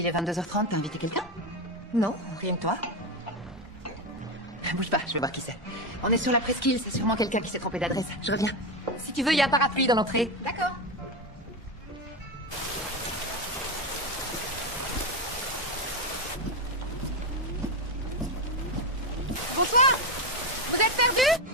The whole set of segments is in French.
Il est 22h30, t'as invité quelqu'un? Non, rien que toi. Bouge pas, je vais voir qui c'est. On est sur la presqu'île, c'est sûrement quelqu'un qui s'est trompé d'adresse. Je reviens. Si tu veux, il y a un parapluie dans l'entrée. D'accord. Bonsoir. Vous êtes perdus?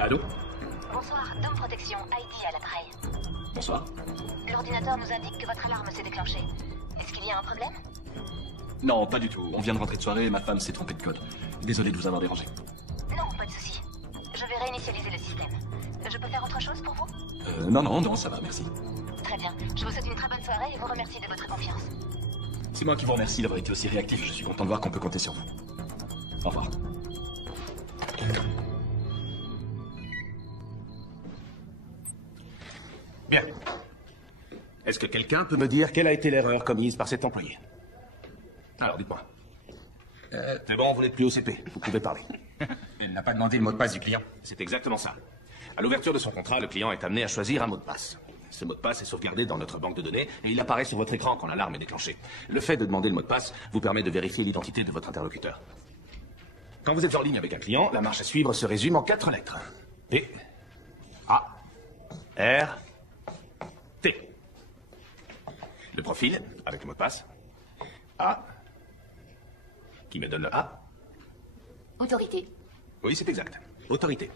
Allô? Bonsoir, Dome Protection, ID à l'appareil. Bonsoir. L'ordinateur nous indique que votre alarme s'est déclenchée. Est-ce qu'il y a un problème? Non, pas du tout. On vient de rentrer de soirée et ma femme s'est trompée de code. Désolé de vous avoir dérangé. Non, pas de souci. Je vais réinitialiser le système. Je peux faire autre chose pour vous? Non, ça va, merci. Très bien. Je vous souhaite une très bonne soirée et vous remercie de votre confiance. C'est moi qui vous remercie d'avoir été aussi réactif. Je suis content de voir qu'on peut compter sur vous. Au revoir. Bien. Est-ce que quelqu'un peut me dire quelle a été l'erreur commise par cet employé? Alors, dites-moi. C'est bon, vous n'êtes plus au CP. Vous pouvez parler. Il n'a pas demandé le mot de passe du client. C'est exactement ça. À l'ouverture de son contrat, le client est amené à choisir un mot de passe. Ce mot de passe est sauvegardé dans notre banque de données et il apparaît sur votre écran quand l'alarme est déclenchée. Le fait de demander le mot de passe vous permet de vérifier l'identité de votre interlocuteur. Quand vous êtes en ligne avec un client, la marche à suivre se résume en 4 lettres. P, A, R, T. Le profil, avec le mot de passe. A, qui me donne le A. Autorité. Oui, c'est exact. Autorité.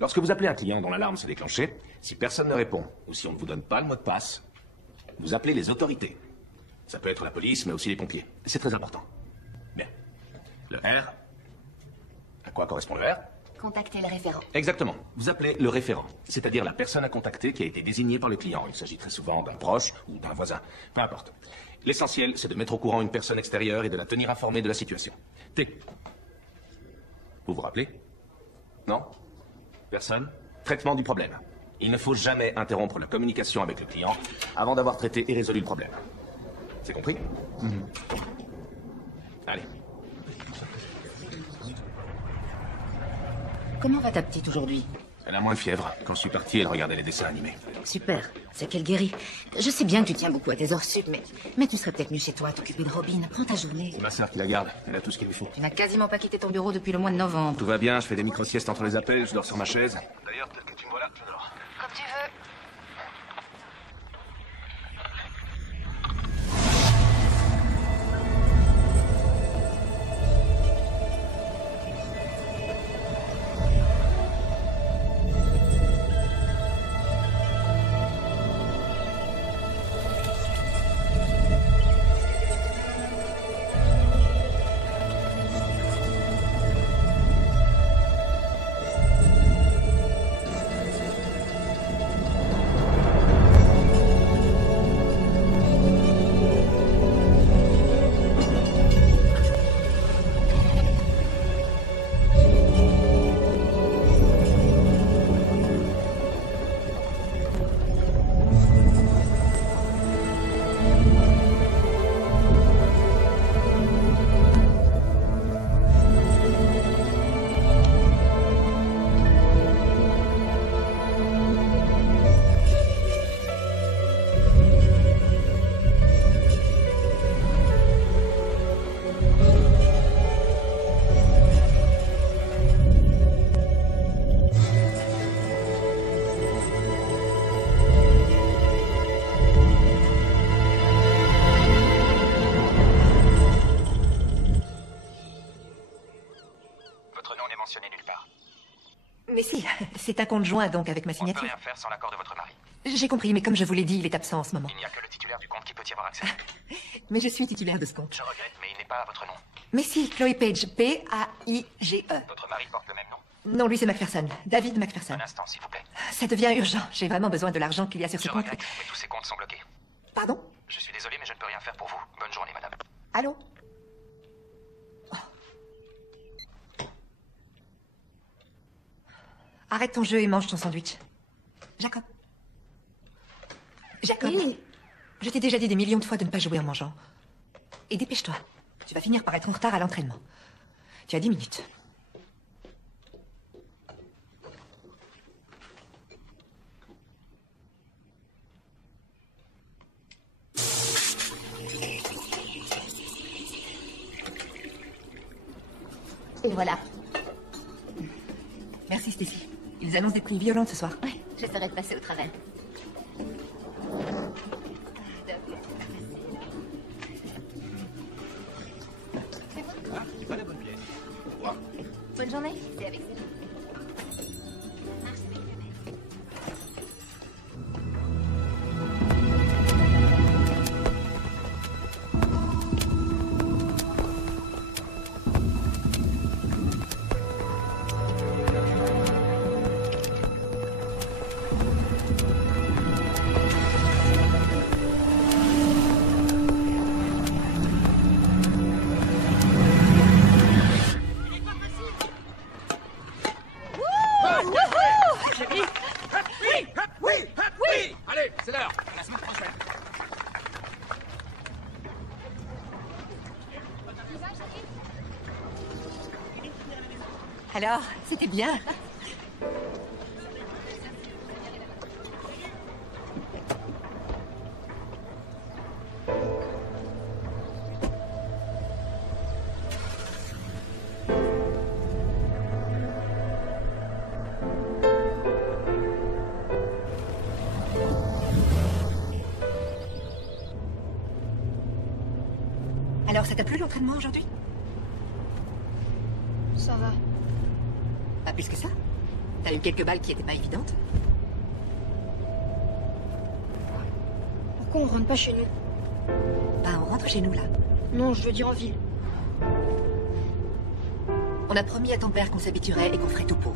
Lorsque vous appelez un client dont l'alarme s'est déclenchée, si personne ne répond, ou si on ne vous donne pas le mot de passe, vous appelez les autorités. Ça peut être la police, mais aussi les pompiers. C'est très important. Bien. Le R. À quoi correspond le R? Contactez le référent. Exactement. Vous appelez le référent, c'est-à-dire la personne à contacter qui a été désignée par le client. Il s'agit très souvent d'un proche ou d'un voisin. Peu importe. L'essentiel, c'est de mettre au courant une personne extérieure et de la tenir informée de la situation. T. Vous vous rappelez? Non? Personne? Traitement du problème. Il ne faut jamais interrompre la communication avec le client avant d'avoir traité et résolu le problème. C'est compris? Allez. Comment va ta petite aujourd'hui? Elle a moins de fièvre. Quand je suis parti, elle regardait les dessins animés. Super, c'est qu'elle guérit. Je sais bien que tu tiens beaucoup à tes heures sup, mais tu serais peut-être mieux chez toi, t'occuper de Robin. Prends ta journée. C'est ma sœur qui la garde. Elle a tout ce qu'il lui faut. Tu n'as quasiment pas quitté ton bureau depuis le mois de novembre. Tout va bien, je fais des micro-siestes entre les appels, je dors sur ma chaise. D'ailleurs, peut-être que tu me vois là, je dors. Comme tu veux. mentionné nulle part. Mais si, c'est un compte joint donc avec ma On ne peut signature. rien faire sans l'accord de votre mari. J'ai compris, mais comme je vous l'ai dit, il est absent en ce moment. Il n'y a que le titulaire du compte qui peut y avoir accès. Mais je suis titulaire de ce compte. Je regrette, mais il n'est pas à votre nom. Mais si, Chloé Page, P-A-I-G-E. Votre mari porte le même nom. Non, lui c'est Macpherson, David Macpherson. Un instant, s'il vous plaît. Ça devient urgent, j'ai vraiment besoin de l'argent qu'il y a sur ce Je compte. regrette, mais tous ces comptes sont bloqués. Pardon? Je suis désolé, mais je ne peux rien faire pour vous. Bonne journée, madame. Allô? Oh. Arrête ton jeu et mange ton sandwich. Jacob. Jacob. Oui. Je t'ai déjà dit des millions de fois de ne pas jouer en mangeant. Et dépêche-toi. Tu vas finir par être en retard à l'entraînement. Tu as 10 minutes. Et voilà. Merci, Stacy. Ils annoncent des pluies violentes ce soir. Ouais, j'essaierai de passer au travers. Pas la bonne pièce. Bonne journée. C'est avec ça. Allez, c'est l'heure. La semaine prochaine. Alors, c'était bien. Alors, ça t'a plu l'entraînement aujourd'hui? Ça va. Pas plus que ça. T'as eu quelques balles qui étaient pas évidentes. Pourquoi on rentre pas chez nous? Ben, on rentre chez nous, là. Non, je veux dire en ville. On a promis à ton père qu'on s'habituerait et qu'on ferait tout pour.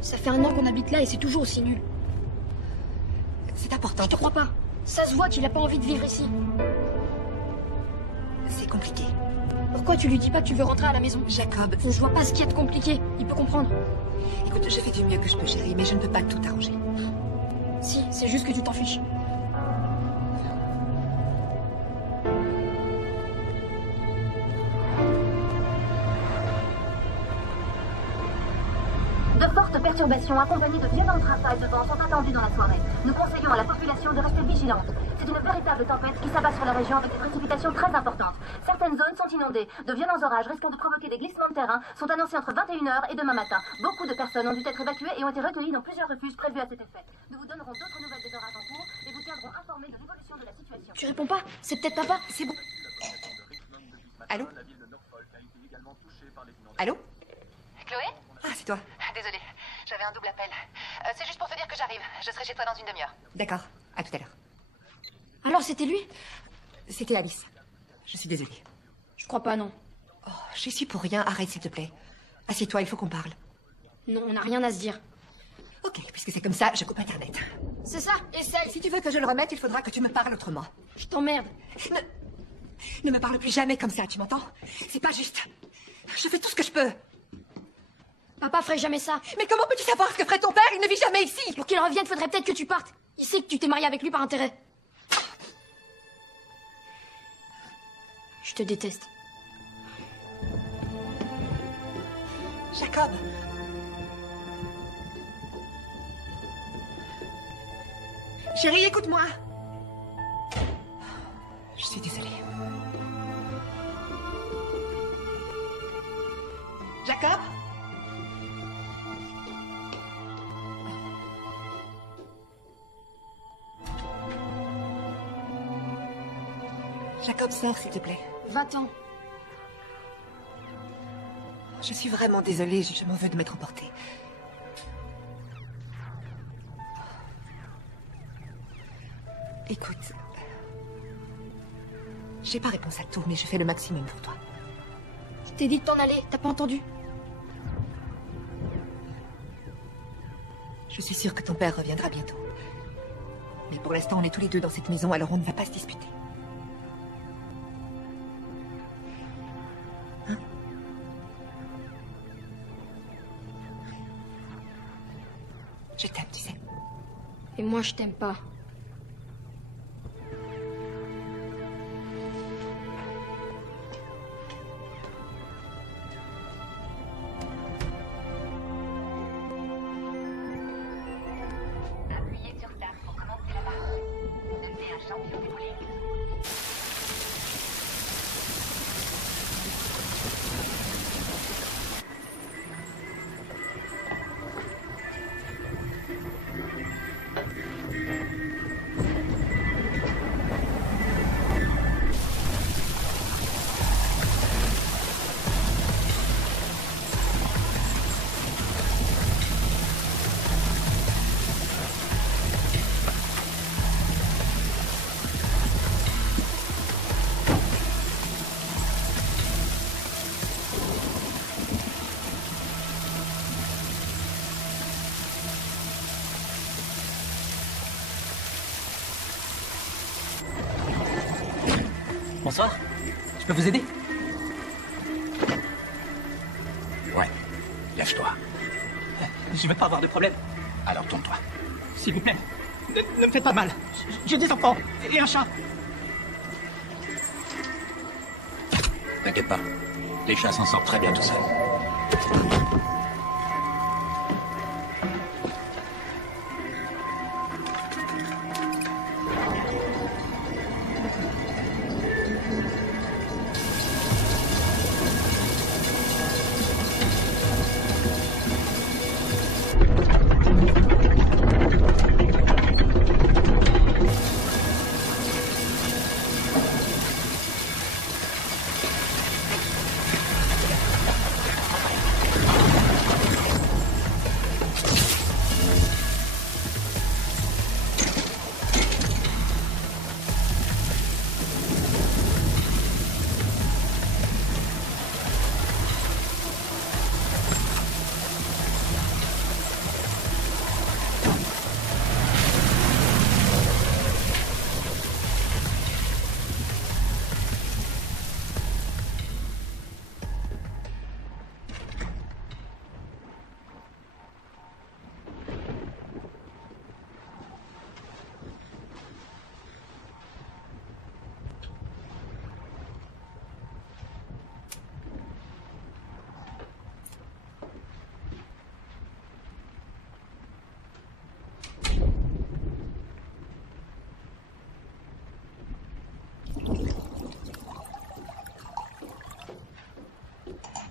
Ça fait 1 an qu'on habite là et c'est toujours aussi nul. C'est important. Je te crois pas. Ça se voit qu'il a pas envie de vivre ici. C'est compliqué. Pourquoi tu lui dis pas que tu veux rentrer à la maison? Jacob, Je vois pas ce qu'il y a de compliqué. Il peut comprendre. écoute, je fais du mieux que je peux, chérie, mais je ne peux pas tout arranger. Si, c'est juste que tu t'en fiches. De fortes perturbations accompagnées de violentes rafales de vent sont attendues dans la soirée. Nous conseillons à la population de rester vigilante. C'est une véritable tempête qui s'abat sur la région avec des précipitations très importantes. Certaines zones sont inondées. De violents orages risquant de provoquer des glissements de terrain sont annoncés entre 21h et demain matin. Beaucoup de personnes ont dû être évacuées et ont été recueillies dans plusieurs refuges prévus à cet effet. Nous vous donnerons d'autres nouvelles des orages en cours et vous tiendrons informés de l'évolution de la situation. Tu réponds pas? C'est peut-être papa? C'est bon. Allô? Allô? Chloé? Ah, c'est toi. Désolée, j'avais un double appel. C'est juste pour te dire que j'arrive. Je serai chez toi dans une demi-heure. D'accord. À tout à l'heure. Alors c'était lui? C'était Alice. Je suis désolée. Je crois pas, non. Oh, j'y suis pour rien. Arrête, s'il te plaît. Assieds-toi, il faut qu'on parle. Non, on n'a rien à se dire. Ok, puisque c'est comme ça, je coupe Internet. C'est ça, essaye. Si tu veux que je le remette, il faudra que tu me parles autrement. Je t'emmerde. Ne me parle plus jamais comme ça, tu m'entends? C'est pas juste. Je fais tout ce que je peux. Papa ferait jamais ça. Mais comment peux-tu savoir ce que ferait ton père? Il ne vit jamais ici. Pour qu'il revienne, faudrait peut-être que tu partes. Il sait que tu t'es marié avec lui par intérêt. Je te déteste. Jacob. Chérie, écoute-moi. Je suis désolée. Jacob? Jacob, sors, s'il te plaît. Va-t'en. Je suis vraiment désolée, je m'en veux de m'être emportée. Écoute... J'ai pas réponse à tout, mais je fais le maximum pour toi. Je t'ai dit de t'en aller, t'as pas entendu? Je suis sûre que ton père reviendra bientôt. Mais pour l'instant, on est tous les deux dans cette maison, alors on ne va pas se disputer. Hein? Je t'aime, tu sais. Et moi, je t'aime pas. Appuyez sur Start pour commencer la marche. Devenez un champion du bowling. Bonsoir. Je peux vous aider? Ouais. Lève-toi. Je veux pas avoir de problème. Alors tourne-toi. S'il vous plaît. Ne me faites pas mal. J'ai des enfants et un chat. T'inquiète pas. Les chats s'en sortent très bien tout seuls.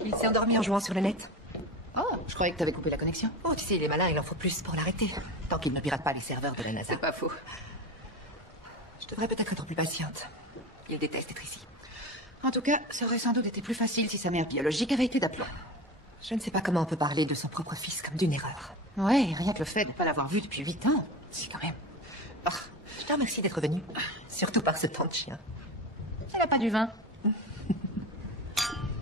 Il s'est endormi en jouant sur le net. Oh, je croyais que t'avais coupé la connexion. Oh, tu sais, il est malin, il en faut plus pour l'arrêter. Tant qu'il ne pirate pas les serveurs de la NASA. C'est pas faux. Je devrais peut-être être plus patiente. Il déteste être ici. En tout cas, ça aurait sans doute été plus facile si sa mère biologique avait été d'aplomb. Je ne sais pas comment on peut parler de son propre fils comme d'une erreur. Ouais, rien que le fait de ne pas l'avoir vu depuis 8 ans, c'est quand même... Oh, je te remercie d'être venu. Surtout par ce temps de chien. Il n'a pas du vin.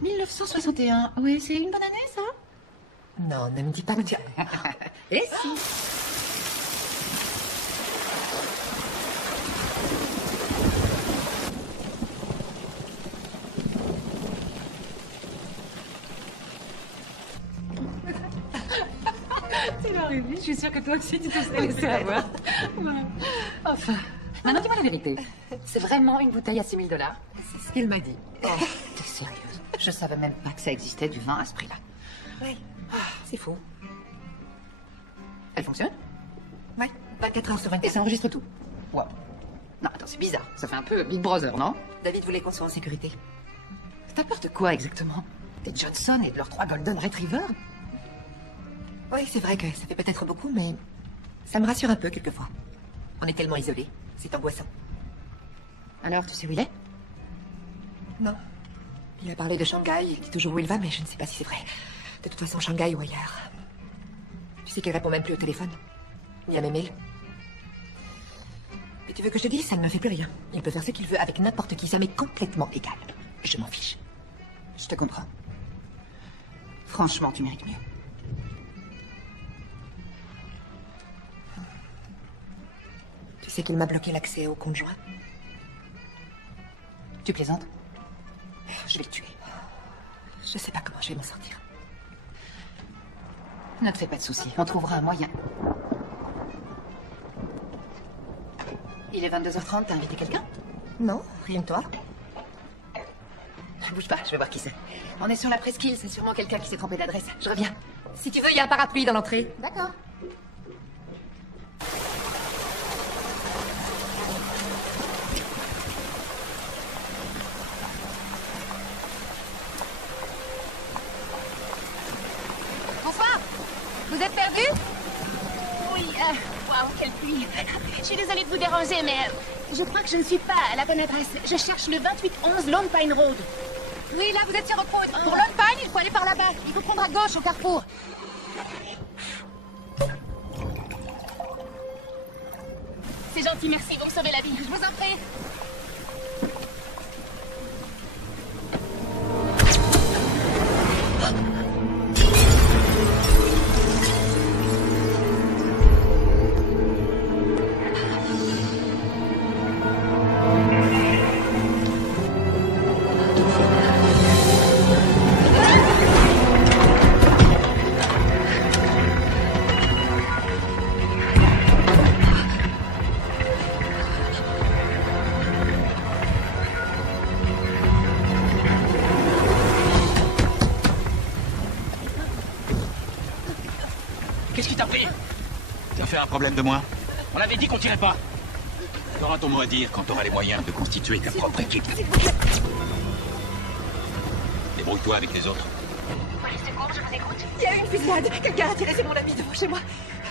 1961, oui, c'est une bonne année, ça? Non, ne me dis pas que tu as... Et si? Tu l'aurais vu, je suis sûre que toi aussi tu te serais laissé avoir. Voilà. Enfin, maintenant dis-moi la vérité. C'est vraiment une bouteille à $6 000? C'est ce qu'il m'a dit. Oh, t'es sérieuse? Je savais même pas que ça existait du vin à ce prix-là. Oui, c'est fou. Elle fonctionne? Ouais, 24 heures sur Et 24. ça enregistre tout? Wow. Non, attends, c'est bizarre. Ça fait un peu Big Brother, non? David voulait qu'on soit en sécurité. T'as peur de quoi exactement? Des Johnson et de leurs 3 Golden Retrievers? Oui, c'est vrai que ça fait peut-être beaucoup, mais ça me rassure un peu quelquefois. On est tellement isolés. C'est angoissant. Alors, tu sais où il est? Non. Il a parlé de Shanghai, il dit toujours où il va, mais je ne sais pas si c'est vrai. De toute façon, Shanghai ou ailleurs. Tu sais qu'il répond même plus au téléphone, ni à mes mails. Mais tu veux que je te dise, ça ne me fait plus rien. Il peut faire ce qu'il veut avec n'importe qui, ça m'est complètement égal. Je m'en fiche. Je te comprends. Franchement, tu mérites mieux. Tu sais qu'il m'a bloqué l'accès au compte joint? Tu plaisantes? Je vais le tuer. Je sais pas comment je vais m'en sortir. Ne te fais pas de soucis, on trouvera un moyen. Il est 22h30, t'as invité quelqu'un? Non, rien que toi. Ne bouge pas, je vais voir qui c'est. On est sur la presqu'île, c'est sûrement quelqu'un qui s'est trompé d'adresse. Je reviens. Si tu veux, il y a un parapluie dans l'entrée. D'accord. Bonsoir. Vous êtes perdu? Oui, waouh, quelle pluie. Je suis désolée de vous déranger, mais je crois que je ne suis pas à la bonne adresse. Je cherche le 2811 Lone Pine Road. Oui, là, vous êtes sur votre route. Pour Lone Pine, il faut aller par là-bas. Il faut prendre à gauche au carrefour. C'est gentil, merci, vous me sauvez la vie. Je vous en prie. Qu'est-ce qui t'a pris? T'as fait un problème de moi? On avait dit qu'on tirait pas. T'auras ton mot à dire quand t'auras les moyens de constituer ta propre équipe. Débrouille-toi avec les autres. Police secours, je vous écoute. Il y a eu une fusillade. Quelqu'un a tiré sur mon ami devant chez moi.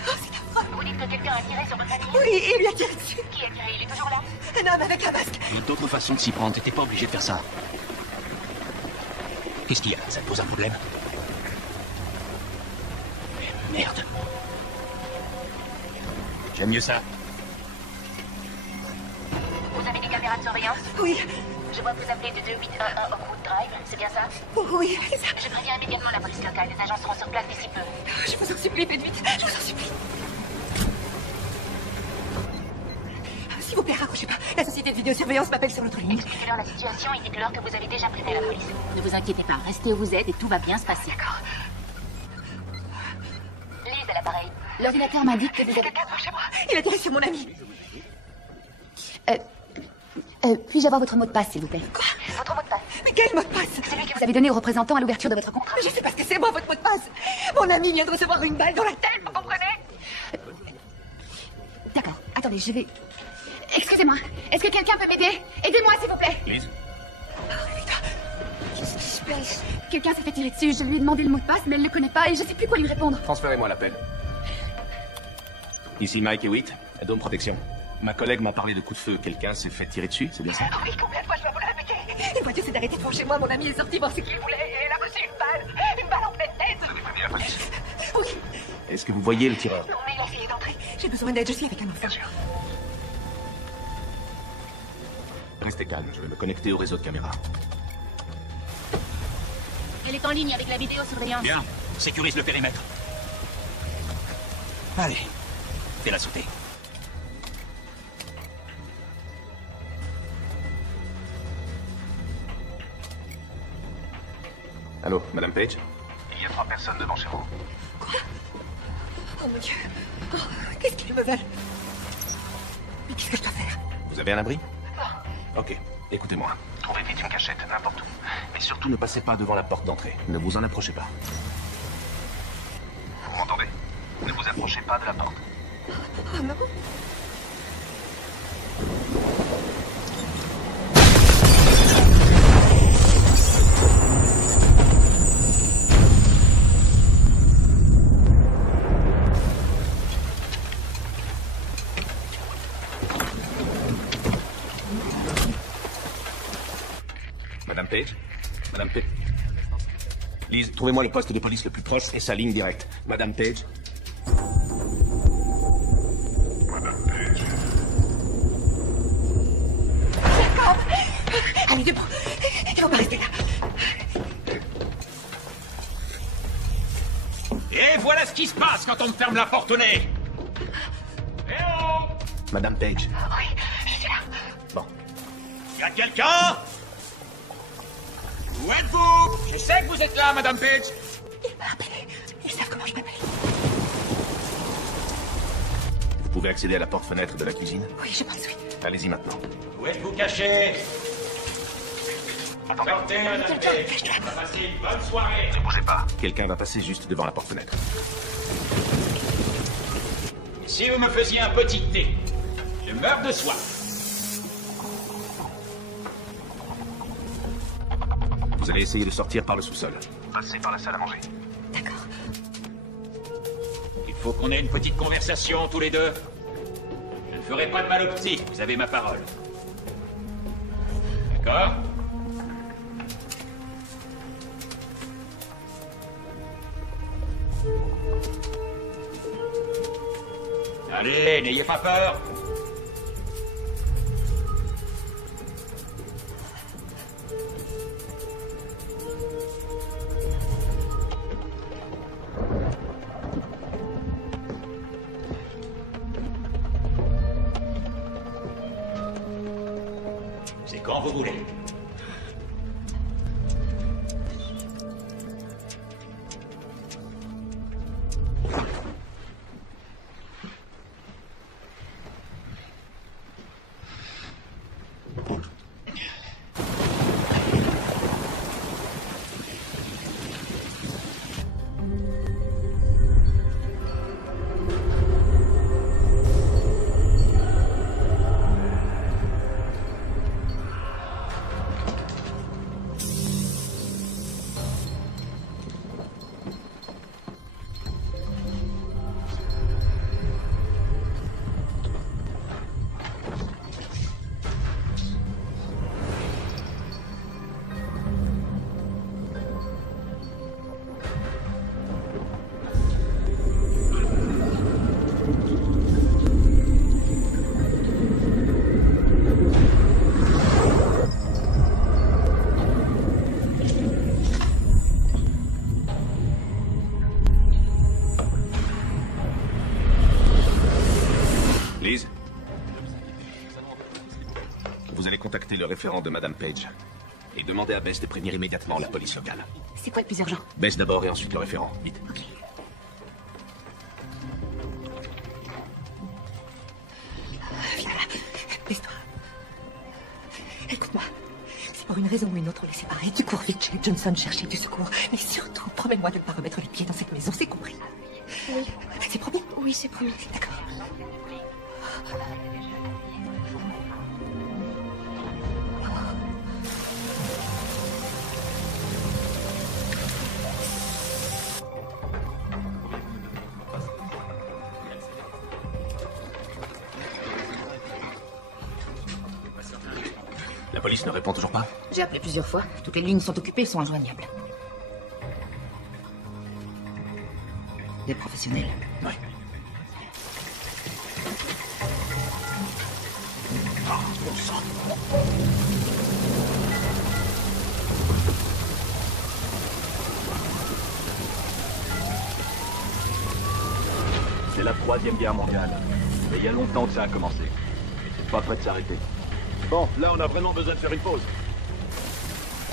Oh, c'est affreux. Vous dites que quelqu'un a tiré sur votre ami? Oui, il lui a tiré dessus. Qui a tiré? Il est toujours là? Un homme avec un masque. Il y a d'autres façons de s'y prendre, t'étais pas obligé de faire ça. Qu'est-ce qu'il y a? Ça te pose un problème? Merde. J'aime mieux ça. Vous avez des caméras de surveillance? Oui, Je vois que vous appelez de 2811 Oakwood Drive, c'est bien ça? oui, c'est ça. Je préviens immédiatement la police locale. Les agents seront sur place d'ici peu. Je vous en supplie, faites vite. Je vous en supplie. S'il vous plaît, raccrochez pas. La société de vidéosurveillance m'appelle sur notre ligne. Expliquez-leur la situation et dites-leur que vous avez déjà prévenu la police. Ne vous inquiétez pas, restez où vous êtes et tout va bien se passer. D'accord. Lise à l'appareil. L'ordinateur m'indique que vous avez... Quelqu'un devant chez moi. Il a tiré sur mon ami. Puis-je avoir votre mot de passe, s'il vous plaît? Quoi? Votre mot de passe. Mais quel mot de passe? Celui que vous avez donné au représentant à l'ouverture de votre compte. Mais je sais pas ce que c'est, moi, votre mot de passe. Mon ami vient de recevoir une balle dans la tête, vous comprenez? D'accord, attendez, je vais... Excusez-moi, est-ce que quelqu'un peut m'aider? Aidez-moi, s'il vous plaît. Lise? Qu'est-ce qui se passe? Quelqu'un s'est fait tirer dessus, je lui ai demandé le mot de passe, mais elle ne le connaît pas et je sais plus quoi lui répondre. Transférez-moi l'appel. Ici Mike Hewitt, Dome Protection. Ma collègue m'a parlé de coups de feu. Quelqu'un s'est fait tirer dessus, c'est bien ça? Oui, combien de fois je dois vous le répéter? Une voiture s'est arrêtée devant chez moi, mon ami est sorti voir ce qu'il voulait et elle a reçu une balle en pleine tête. Vous avez prévenu la police? Oui. Est-ce que vous voyez le tireur? Non, mais il a essayé d'entrer. J'ai besoin d'aide, je suis avec un enfant. Restez calme, je vais me connecter au réseau de caméras. Elle est en ligne avec la vidéosurveillance. Bien, sécurise le périmètre. Allez, fais-la sauter. Allô, Madame Page? Il y a 3 personnes devant chez vous. Oh mon Dieu. Oh, qu'est-ce qu'ils me veulent? Mais qu'est-ce que je dois faire? Vous avez un abri? Ok, écoutez-moi. Trouvez vite une cachette, n'importe où. Mais surtout ne passez pas devant la porte d'entrée. Ne vous en approchez pas. Vous m'entendez? Ne vous approchez pas de la porte. Oh non. Madame Page. Lise, trouvez-moi le poste de police le plus proche et sa ligne directe. Madame Page. Madame Page. Jacob! Allez, debout. Il faut pas rester là. Et voilà ce qui se passe quand on me ferme la porte au nez. Eh oh! Madame Page. Oui, je suis là. Bon. Y a quelqu'un? Où êtes-vous? Je sais que vous êtes là, Madame Page. Il m'a appelé. Ils savent comment je m'appelle. Vous pouvez accéder à la porte-fenêtre de la cuisine? Oui, je pense, oui. Allez-y maintenant. Où êtes-vous caché? Attendez. Sortez, Madame Page. On va passer une bonne soirée. Ne bougez pas. Quelqu'un va passer juste devant la porte-fenêtre. Si vous me faisiez un petit thé, je meurs de soif. Vous allez essayer de sortir par le sous-sol. Passez par la salle à manger. D'accord. Il faut qu'on ait une petite conversation tous les deux. Je ne ferai pas de mal au petit, vous avez ma parole. D'accord? Allez, n'ayez pas peur. C'est quand vous voulez. Lise? Vous allez contacter le référent de Madame Page. Et demander à Bess de prévenir immédiatement la police locale. C'est quoi le plus urgent? Bess d'abord et ensuite le référent. Vite. Ok. Viens là. Baisse-toi. Écoute-moi. Si pour une raison ou une autre on les séparer, tu cours vite chez Johnson chercher du secours. Mais surtout, promets-moi de ne pas remettre les pieds dans cette maison, c'est compris? Oui. C'est promis? Oui, c'est promis. D'accord. La police ne répond toujours pas? J'ai appelé plusieurs fois. Toutes les lignes sont occupées, sont injoignables. Des professionnels. Oui. Bon sang. C'est la 3e guerre mondiale. Et il y a longtemps que ça a commencé. C'est pas prêt de s'arrêter. Bon, là on a vraiment besoin de faire une pause.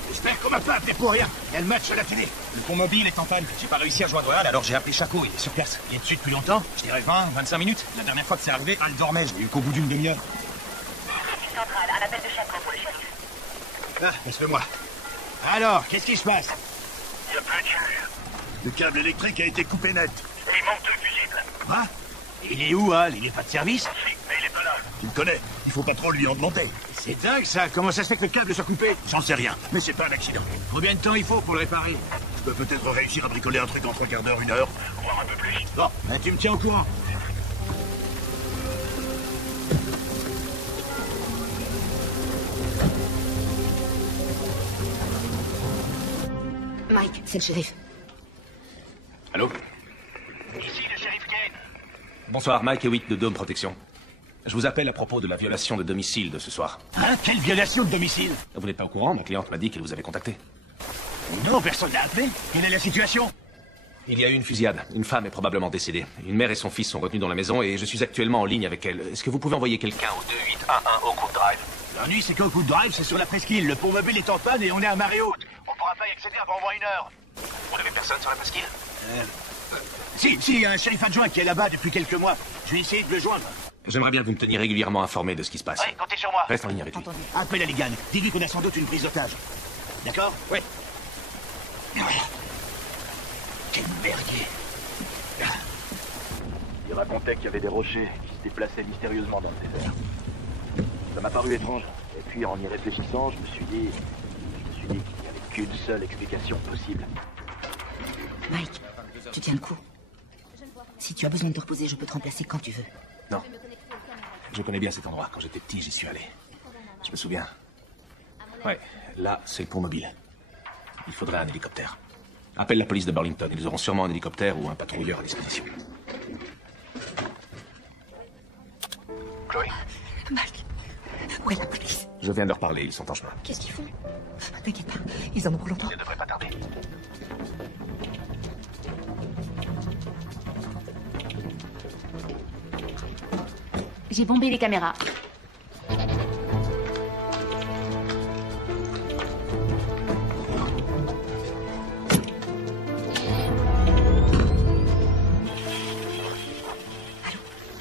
J'espère qu'on m'a pas appelé pour rien. Il y a le match à la télé. Le pont mobile est en panne. J'ai pas réussi à joindre Al, alors j'ai appelé Chaco. Il est sur place. Il est dessus depuis longtemps. Je dirais 20, 25 minutes. La dernière fois que c'est arrivé, Al dormait. Je l'ai eu qu'au bout d'une demi-heure. Centrale, à l'appel de Chaco pour le shérif. Ah, laisse-le-moi. Alors, qu'est-ce qui se passe? Il n'y a plus de charge. Le câble électrique a été coupé net. Il manque de fusibles. Quoi? Il est où, Al? Il est pas de service? Si, mais il est pas là. Tu me connais. Il faut pas trop lui en demander. C'est dingue, ça. Comment ça se fait que le câble soit coupé? J'en sais rien. Mais c'est pas un accident. Combien de temps il faut pour le réparer? Je peux peut-être réussir à bricoler un truc en 3 quarts d'heure, 1 heure. Voir un peu plus. Bon, ben, tu me tiens au courant. Mike, c'est le shérif. Allô? Ici le shérif Kane. Bonsoir, Mike Hewitt de Dome Protection. Je vous appelle à propos de la violation de domicile de ce soir. Hein? Quelle violation de domicile? Vous n'êtes pas au courant? Ma cliente m'a dit qu'elle vous avait contacté. Non, personne n'a appelé. Quelle est la situation? Il y a eu une fusillade. Une femme est probablement décédée. Une mère et son fils sont retenus dans la maison et je suis actuellement en ligne avec elle. Est-ce que vous pouvez envoyer quelqu'un au 2811 Oakwood Drive? L'ennui, c'est qu'Oakwood Drive, c'est sur la presqu'île. Le pont mobile est en panne et on est à marée haute. On pourra pas y accéder avant au moins 1 heure. Vous n'avez personne sur la presqu'île? Si, il y a un shérif adjoint qui est là-bas depuis quelques mois. Je vais essayer de le joindre. J'aimerais bien que vous me teniez régulièrement informé de ce qui se passe. Oui, comptez sur moi. Reste en ligne avec lui. Appelle à Ligan. Dis-lui qu'on a sans doute une prise d'otage. D'accord? Oui. Quel merdier. Il racontait qu'il y avait des rochers qui se déplaçaient mystérieusement dans le désert. Ça m'a paru étrange. Et puis en y réfléchissant, je me suis dit qu'il n'y avait qu'une seule explication possible. Mike, tu tiens le coup. Si tu as besoin de te reposer, je peux te remplacer quand tu veux. Non. Je connais bien cet endroit. Quand j'étais petit, j'y suis allé. Je me souviens. Ouais, là, c'est le pont mobile. Il faudrait un hélicoptère. Appelle la police de Burlington. Ils auront sûrement un hélicoptère ou un patrouilleur à disposition. Chloé? Mike, où est la police? Je viens de leur parler. Ils sont en chemin. Qu'est-ce qu'ils font? T'inquiète pas, ils en ont pour longtemps. Ça ne devrait pas tarder. J'ai bombé les caméras.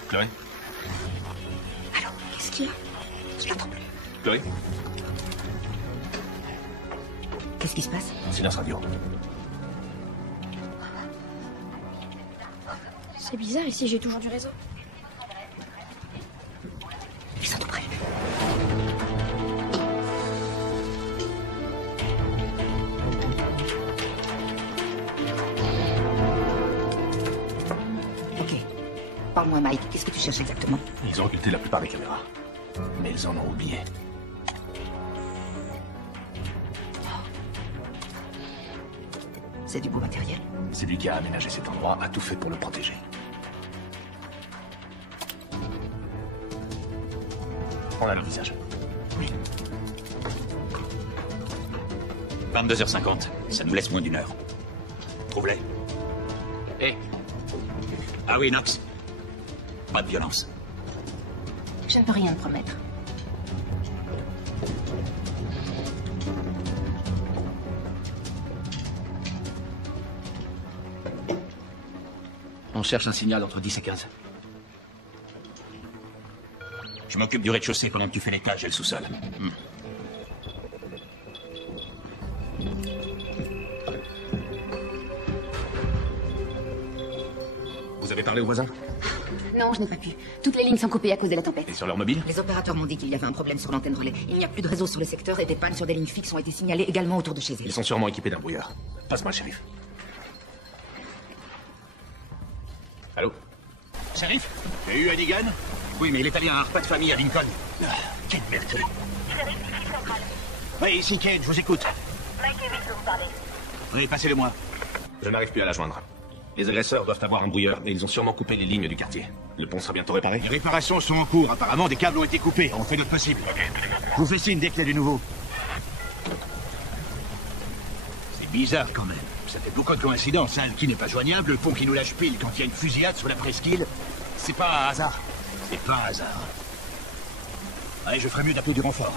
Chloé? Allô, qu'est-ce qu'il y a? Je l'entends plus. Chloé? Qu'est-ce qui se passe? Silence radio. C'est bizarre, ici j'ai toujours du réseau. Ils sont tout près. Ok. Parle-moi, Mike. Qu'est-ce que tu cherches exactement? Ils ont occulté la plupart des caméras. Mais ils en ont oublié. C'est du beau matériel. C'est lui qui a aménagé cet endroit, a tout fait pour le protéger. On a le visage. Oui. 22h50. Ça nous laisse moins d'1 heure. Trouve-les. Hé. Ah oui, Knox. Pas de violence. Je ne peux rien te promettre. On cherche un signal entre 10 et 15. Je m'occupe du rez-de-chaussée pendant que tu fais l'étage et le sous-sol. Vous avez parlé aux voisins? Non, je n'ai pas pu. Toutes les lignes sont coupées à cause de la tempête. Et sur leur mobile? Les opérateurs m'ont dit qu'il y avait un problème sur l'antenne relais. Il n'y a plus de réseau sur le secteur et des pannes sur des lignes fixes ont été signalées également autour de chez eux. Ils sont sûrement équipés d'un brouilleur. Passe-moi le shérif. Allô? Shérif? J'ai eu Hannigan? Oui, mais il est allé à un repas de famille à Lincoln. Ah, quelle merde. Oui, ici Kate, je vous écoute. Mike Hewitt veut vous parler. Oui, passez-le moi. Je n'arrive plus à la joindre. Les agresseurs doivent avoir un brouilleur, mais ils ont sûrement coupé les lignes du quartier. Le pont sera bientôt réparé? Les réparations sont en cours. Apparemment, des câbles ont été coupés. On fait notre possible. Je vous fais signe dès qu'il y a du nouveau. C'est bizarre quand même. Ça fait beaucoup de coïncidences. Hein. Qui n'est pas joignable, le pont qui nous lâche pile quand il y a une fusillade sur la presqu'île. C'est pas un hasard. C'est pas un hasard. Allez, je ferais mieux d'appeler du renfort.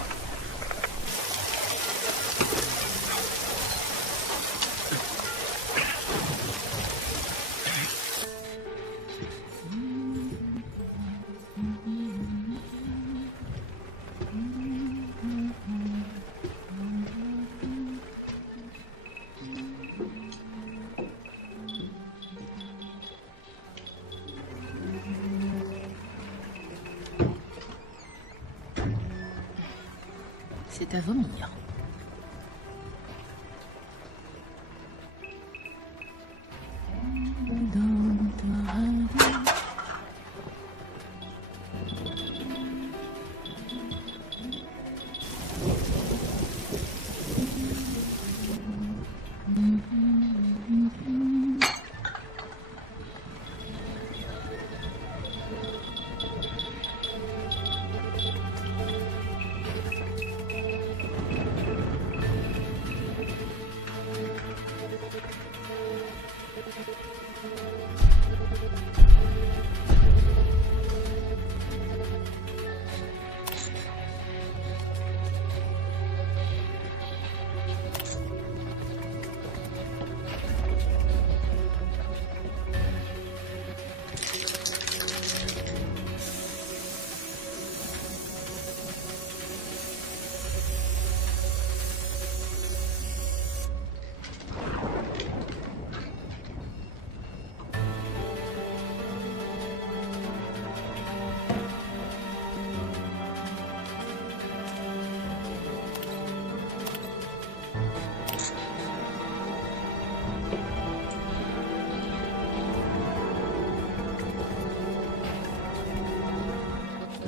C'est à vomir.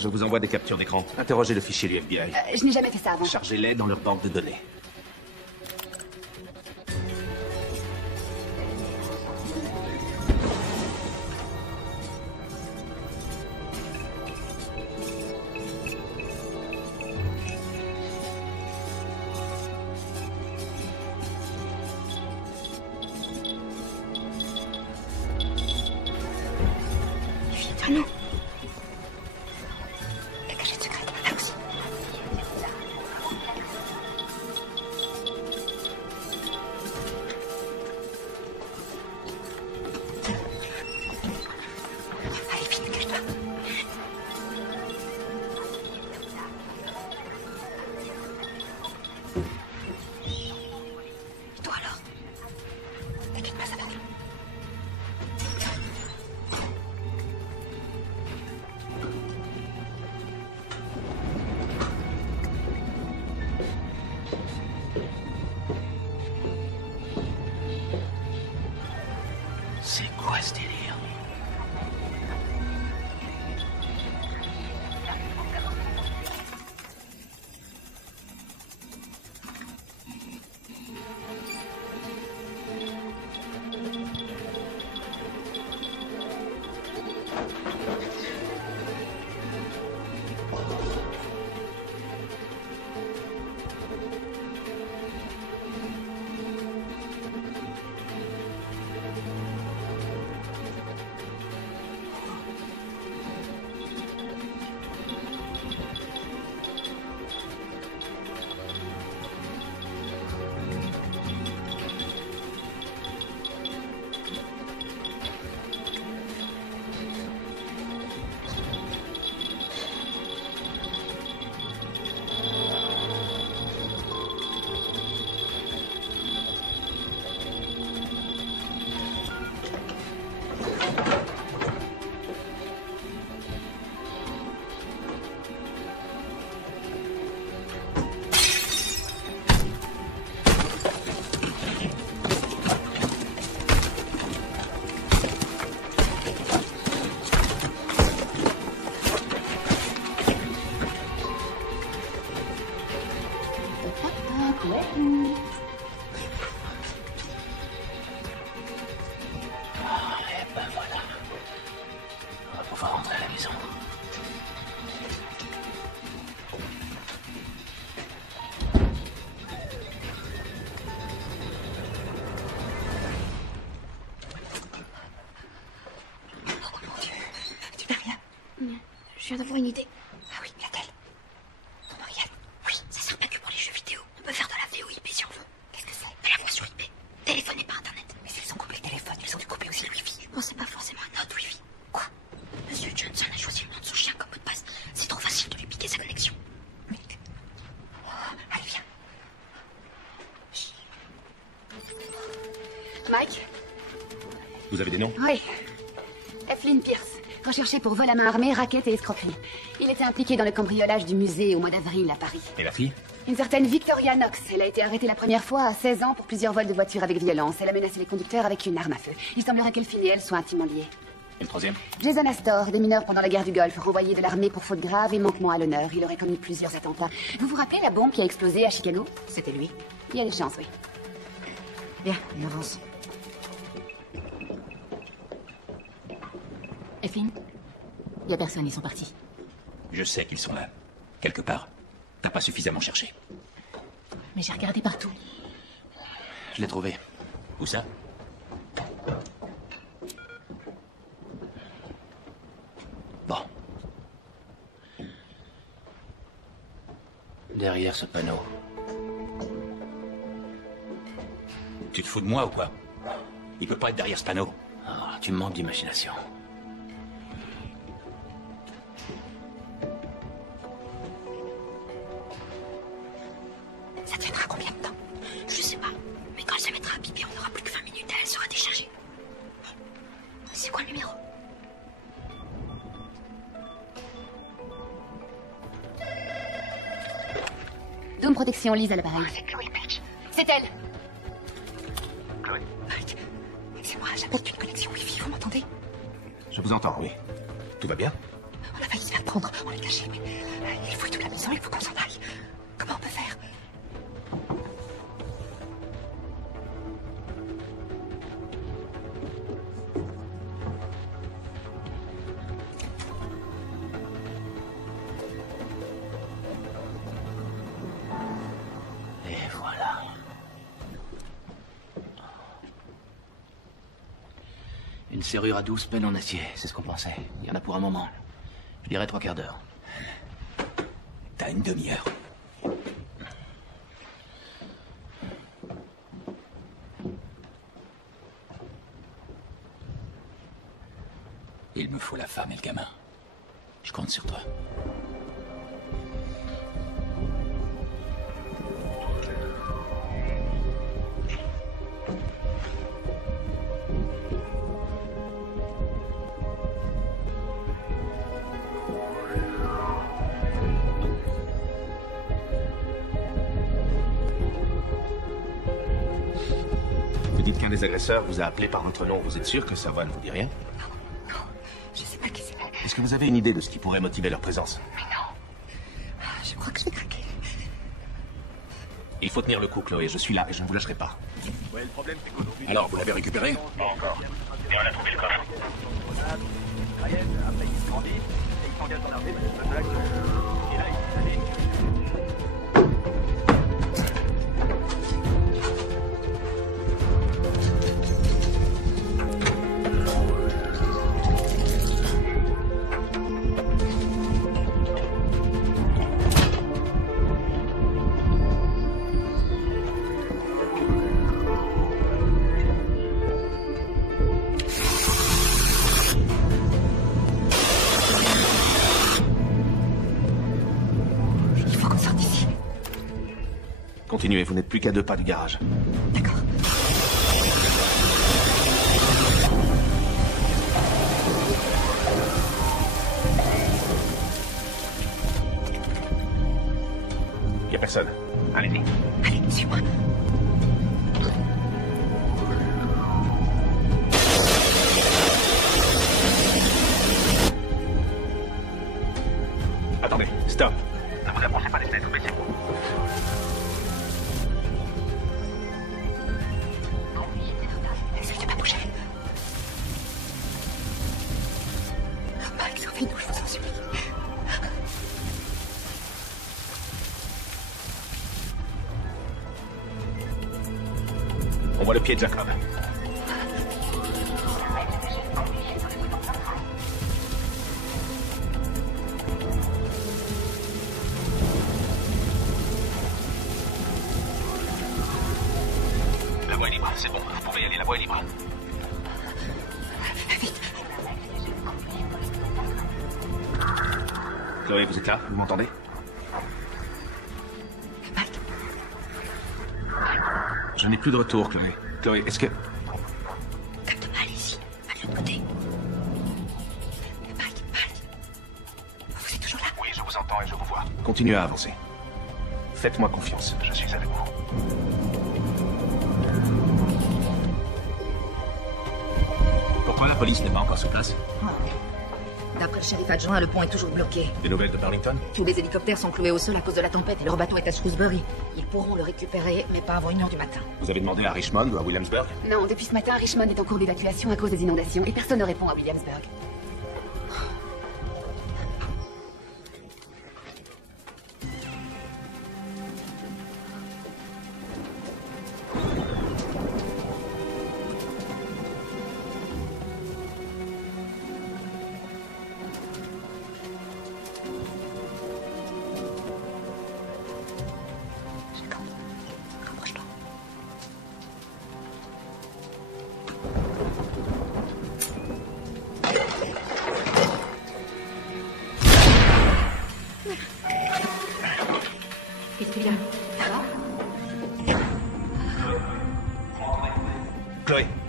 Je vous envoie des captures d'écran. Interrogez le fichier du FBI. Je n'ai jamais fait ça avant. Chargez-les dans leur banque de données. Allô? La cachette secrète, allons-y. Allez, vite, cache-toi. Et toi alors? T'inquiète pas, ça va aller. C'est quoi ce délire? Je viens d'avoir une idée. Ah oui, laquelle? Ton Marianne? Oui, ça sert pas que pour les jeux vidéo. On peut faire de la VOIP si on veut. Qu'est-ce que c'est? De la voix sur IP. Téléphoner par Internet. Mais s'ils ont coupé le téléphone, ils ont dû couper aussi le Wi-Fi. Je pensais pas forcément à notre Wi-Fi. Quoi? Monsieur Johnson a choisi le nom de son chien comme mot de passe. C'est trop facile de lui piquer sa connexion. Mais... Allez, viens. Chut. Mike? Vous avez des noms? Oui. Evelyn Pierce. Recherché pour vol à main armée, racket et escroquerie. Il était impliqué dans le cambriolage du musée au mois d'avril à Paris. Et la fille? Une certaine Victoria Knox. Elle a été arrêtée la première fois à 16 ans pour plusieurs vols de voitures avec violence. Elle a menacé les conducteurs avec une arme à feu. Il semblerait que le fille et elle soient intimement liés. Et le troisième? Jason Astor, des mineurs pendant la guerre du Golfe, renvoyé de l'armée pour faute grave et manquement à l'honneur. Il aurait commis plusieurs attentats. Vous vous rappelez la bombe qui a explosé à Chicago? C'était lui. Il y a des chances, oui. Bien, on avance. Evelyn? Il y a personne, ils sont partis. Je sais qu'ils sont là. Quelque part. T'as pas suffisamment cherché. Mais j'ai regardé partout. Je l'ai trouvé. Où ça? Bon. Derrière ce panneau. Tu te fous de moi ou quoi? Il peut pas être derrière ce panneau. Ah, tu me manques d'imagination. Ça tiendra combien de temps? Je sais pas. Mais quand elle se mettra à pipi, on n'aura plus que 20 minutes et elle sera déchargée. C'est quoi le numéro? Dome protection, Lise à l'appareil. C'est Chloé Patch. C'est elle. Chloé? Mike, c'est moi, j'apporte une connexion Wi-Fi, vous m'entendez? Je vous entends, oui. Tout va bien? On a failli se faire prendre. On est caché, mais il fouille toute la maison, il faut qu'on s'en aille. Comment on peut faire? Et voilà. Une serrure à 12 pelles en acier, c'est ce qu'on pensait. Il y en a pour un moment. Je dirais 3/4 d'heure. T'as une demi-heure. Il me faut la femme et le gamin. Je compte sur toi. Vous dites qu'un des agresseurs vous a appelé par votre nom. Vous êtes sûr que sa voix ne vous dit rien? Non, je sais pas qui c'est. Est-ce que vous avez une idée de ce qui pourrait motiver leur présence? Mais non. Je crois que je vais craquer. Il faut tenir le coup, Chloé. Je suis là et je ne vous lâcherai pas. Ouais, le problème, c'est qu'aujourd'hui... Alors, vous l'avez récupéré? Pas encore. Et on a trouvé le coffre. Ryan, après, il grandit, et il s'engage dans l'armée, parce que c'est là que... Et là, il s'est allé... Continuez, vous n'êtes plus qu'à 2 pas du garage. D'accord. Il n'y a personne. Allez-y. Allez, suis-moi. Attendez, stop. Ne vous approchez pas des fenêtres, baissez-vous. Essaye de pas bouger. Mike, sauvez-nous, je vous en supplie. On voit le pied de Jacob. La voie est libre, c'est bon. Vous pouvez y aller, la voie est libre. Vite. Chloé, vous êtes là? Vous m'entendez? Mike, Je n'ai plus de retour, Chloé. Chloé, est-ce que... calme-toi, allez-y. À l'autre côté. Mike. Vous êtes toujours là? Oui, je vous entends et je vous vois. Continuez à avancer. Faites-moi confiance. Je suis avec vous. Pourquoi la police n'est pas encore sur place? D'après le shérif adjoint, le pont est toujours bloqué. Des nouvelles de Burlington? Tous les hélicoptères sont cloués au sol à cause de la tempête et leur bateau est à Shrewsbury. Ils pourront le récupérer, mais pas avant 1h du matin. Vous avez demandé à Richmond ou à Williamsburg? Non, depuis ce matin, Richmond est en cours d'évacuation à cause des inondations et personne ne répond à Williamsburg. Rapproche-toi. Qu'est-ce qu'il y a?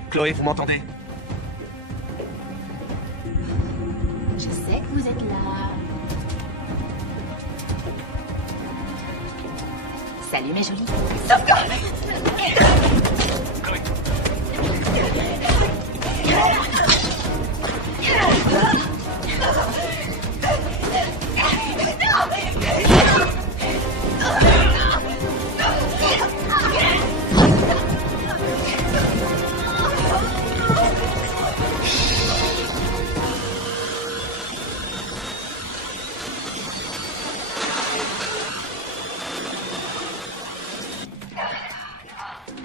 Chloé, vous m'entendez? Je sais que vous êtes là. Salut mes jolies.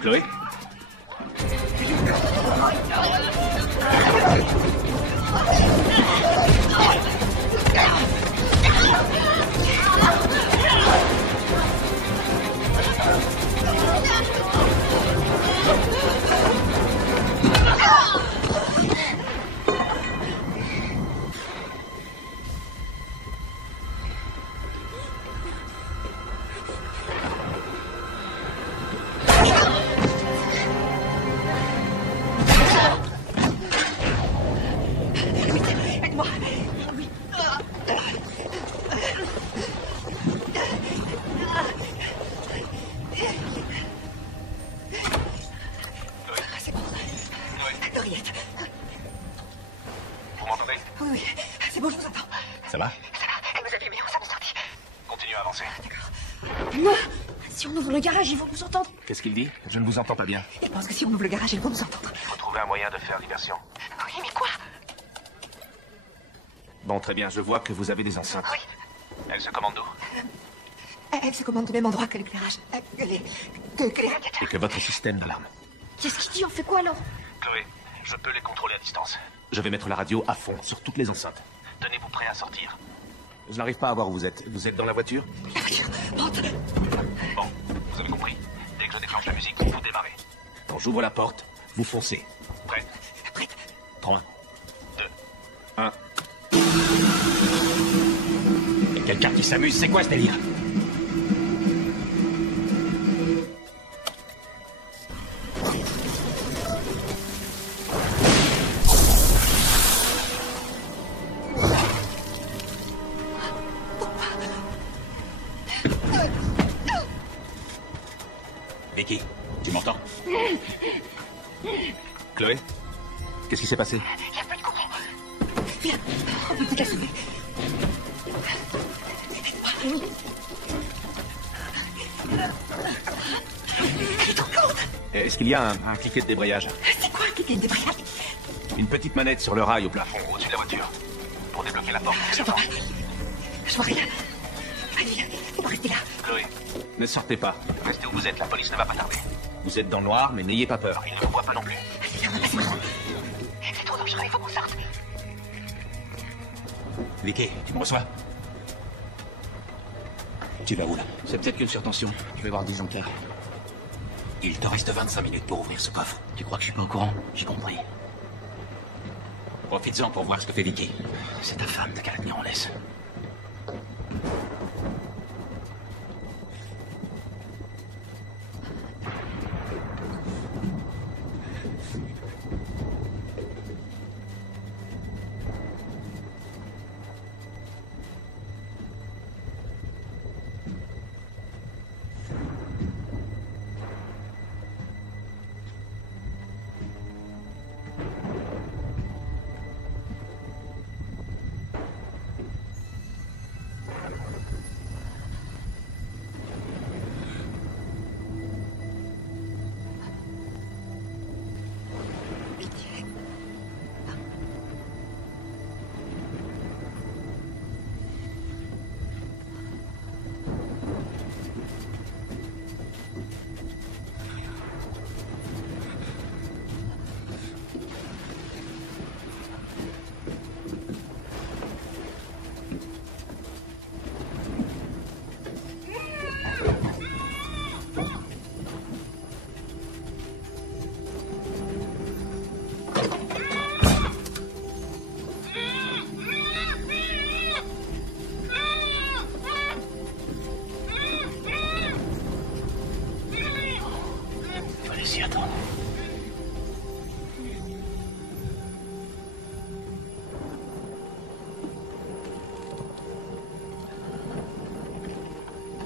Chloé? Ça va? Elle nous a vu, mais on s'en est sorti. Continue à avancer. Non. Si on ouvre le garage, ils vont nous entendre. Qu'est-ce qu'il dit? Je ne vous entends pas bien. Il pense que si on ouvre le garage, ils vont nous entendre. Il faut trouver un moyen de faire diversion. Oui, mais quoi? Bon, très bien, je vois que vous avez des enceintes. Oui. Elle se commande d'où? Elle se commande au même endroit que l'éclairage. Que les radiateurs. Et que votre système d'alarme. Qu'est-ce qu'il dit? On fait quoi alors? Chloé, je peux les contrôler à distance. Je vais mettre la radio à fond sur toutes les enceintes. Tenez-vous prêt à sortir. Je n'arrive pas à voir où vous êtes. Vous êtes dans la voiture? La voiture, monte. Bon, vous avez compris. Dès que je déclenche la musique, vous démarrez. Quand j'ouvre la porte, vous foncez. Prêt? Prête. 3, 2, 1. Et quelqu'un qui s'amuse, c'est quoi ce délire? Vicky, tu m'entends? Chloé? Qu'est-ce qui s'est passé? Il n'y a plus de courant. Viens, on peut peut-être la sauver. Elle est trop lourde. Est-ce qu'il y a un cliquet de débrayage? C'est quoi un cliquet de débrayage? Une petite manette sur le rail au plafond. au-dessus de la voiture. Pour débloquer la porte. Je vois pas. Je vois rien. Allez, viens, on va rester là. Chloé, Ne sortez pas. restez où vous êtes, la police ne va pas tarder. Vous êtes dans le noir, mais n'ayez pas peur. Il ne vous voit pas non plus. C'est trop dangereux, il faut qu'on sorte. Vicky, tu me reçois? Tu vas où là? C'est peut-être qu'une surtension. Je vais voir disjoncteur. Il te reste 25 minutes pour ouvrir ce coffre. Tu crois que je suis pas au courant? J'ai compris. Profites-en pour voir ce que fait Vicky. C'est ta femme, t'as qu'à la tenir en laisse.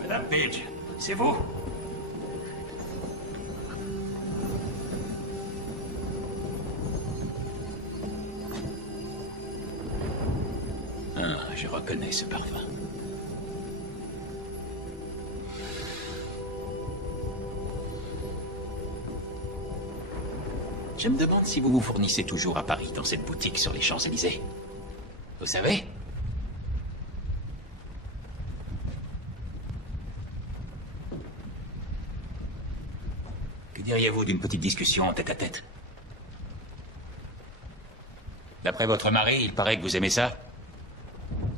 Madame Page, c'est vous? Ah, je reconnais ce parfum. Je me demande si vous vous fournissez toujours à Paris, dans cette boutique sur les Champs-Élysées. Vous savez? Que diriez-vous d'une petite discussion en tête-à-tête? D'après votre mari, il paraît que vous aimez ça?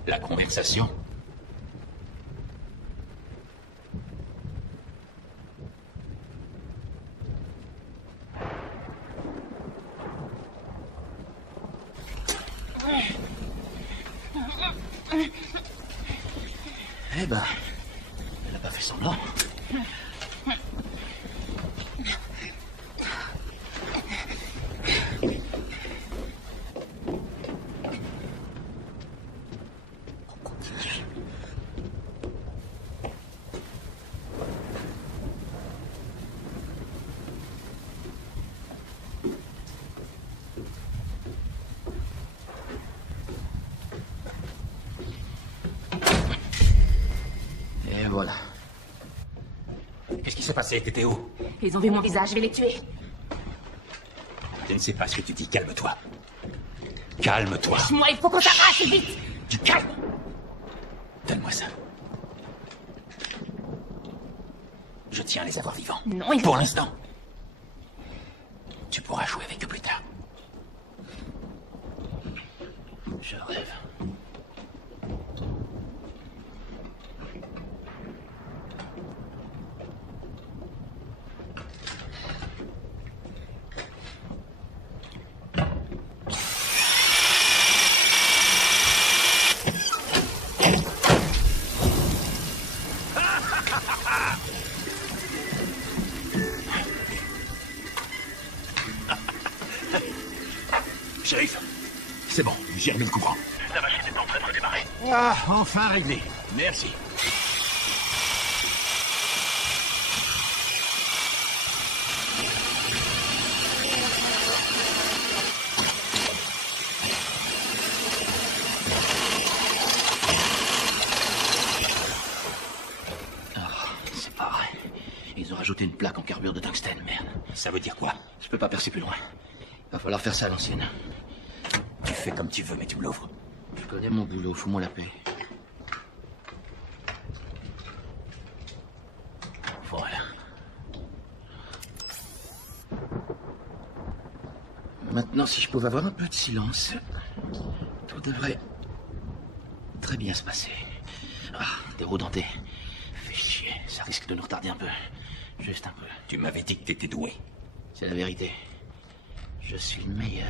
La conversation? Eh ben, elle a pas fait semblant. Et voilà. Qu'est-ce qui s'est passé? T'étais où? Ils ont vu mon visage, je vais les tuer. Je ne sais pas ce que tu dis, calme-toi. Calme-toi. Moi, il faut qu'on s'arrache vite. Du calme. Donne-moi ça. Je tiens à les avoir vivants. Non, il faut... Pour l'instant. Tu pourras jouer avec eux plus tard. Je rêve. Shérif, c'est bon, j'ai remis le courant. La machine est en train de redémarrer. Ah, enfin réglé. Merci. C'est pas vrai. Ils ont rajouté une plaque en carbure de tungstène, merde. Ça veut dire quoi? Je peux pas percer plus loin. Va falloir faire ça à l'ancienne. Tu fais comme tu veux, mais tu me l'ouvres. Je connais mon boulot, fous-moi la paix. Voilà. Maintenant, si je pouvais avoir un peu de silence, tout devrait très bien se passer. Ah, déroue denté. Fais chier, ça risque de nous retarder un peu. Juste un peu. Tu m'avais dit que t'étais doué. C'est la vérité. Je suis le meilleur.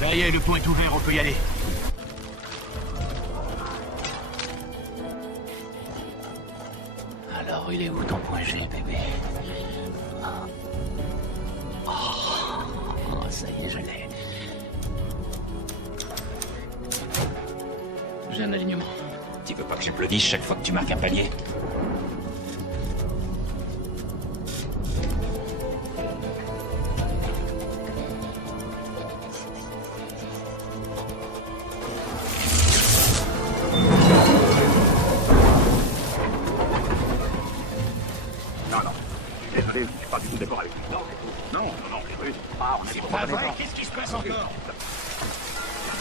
Ça y est, le pont est ouvert, on peut y aller. Alors, il est où ton point G, bébé? Oh, ça y est, je l'ai. J'ai un alignement. Tu veux pas que j'applaudisse chaque fois que tu marques un palier? Désolé, je suis pas du tout d'accord avec lui. Non, les Russes. Ah, on est pas vrai. Qu'est-ce qui se passe encore?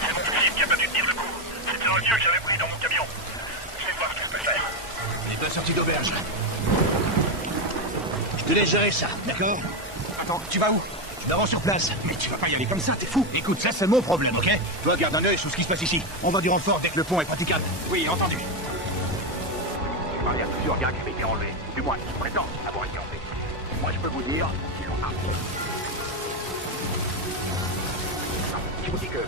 C'est mon fils qui a pas dû tenir le coup. C'était un vieux que j'avais pris dans mon camion. Je vais voir ce que je peux faire. On n'est pas sorti d'auberge. Je te laisse gérer ça, d'accord? Attends, tu vas où? Je me rends sur place. Mais tu vas pas y aller comme ça, t'es fou. Écoute, ça c'est mon problème, ok? Toi, garde un œil sur ce qui se passe ici. On va du renfort dès que le pont est praticable. Oui, entendu. Il y a plusieurs gars qui avaient été enlevés. Du moins, qui prétendent avoir été enlevés. Moi, je peux vous dire qu'ils ont arrêté. Je vous dis que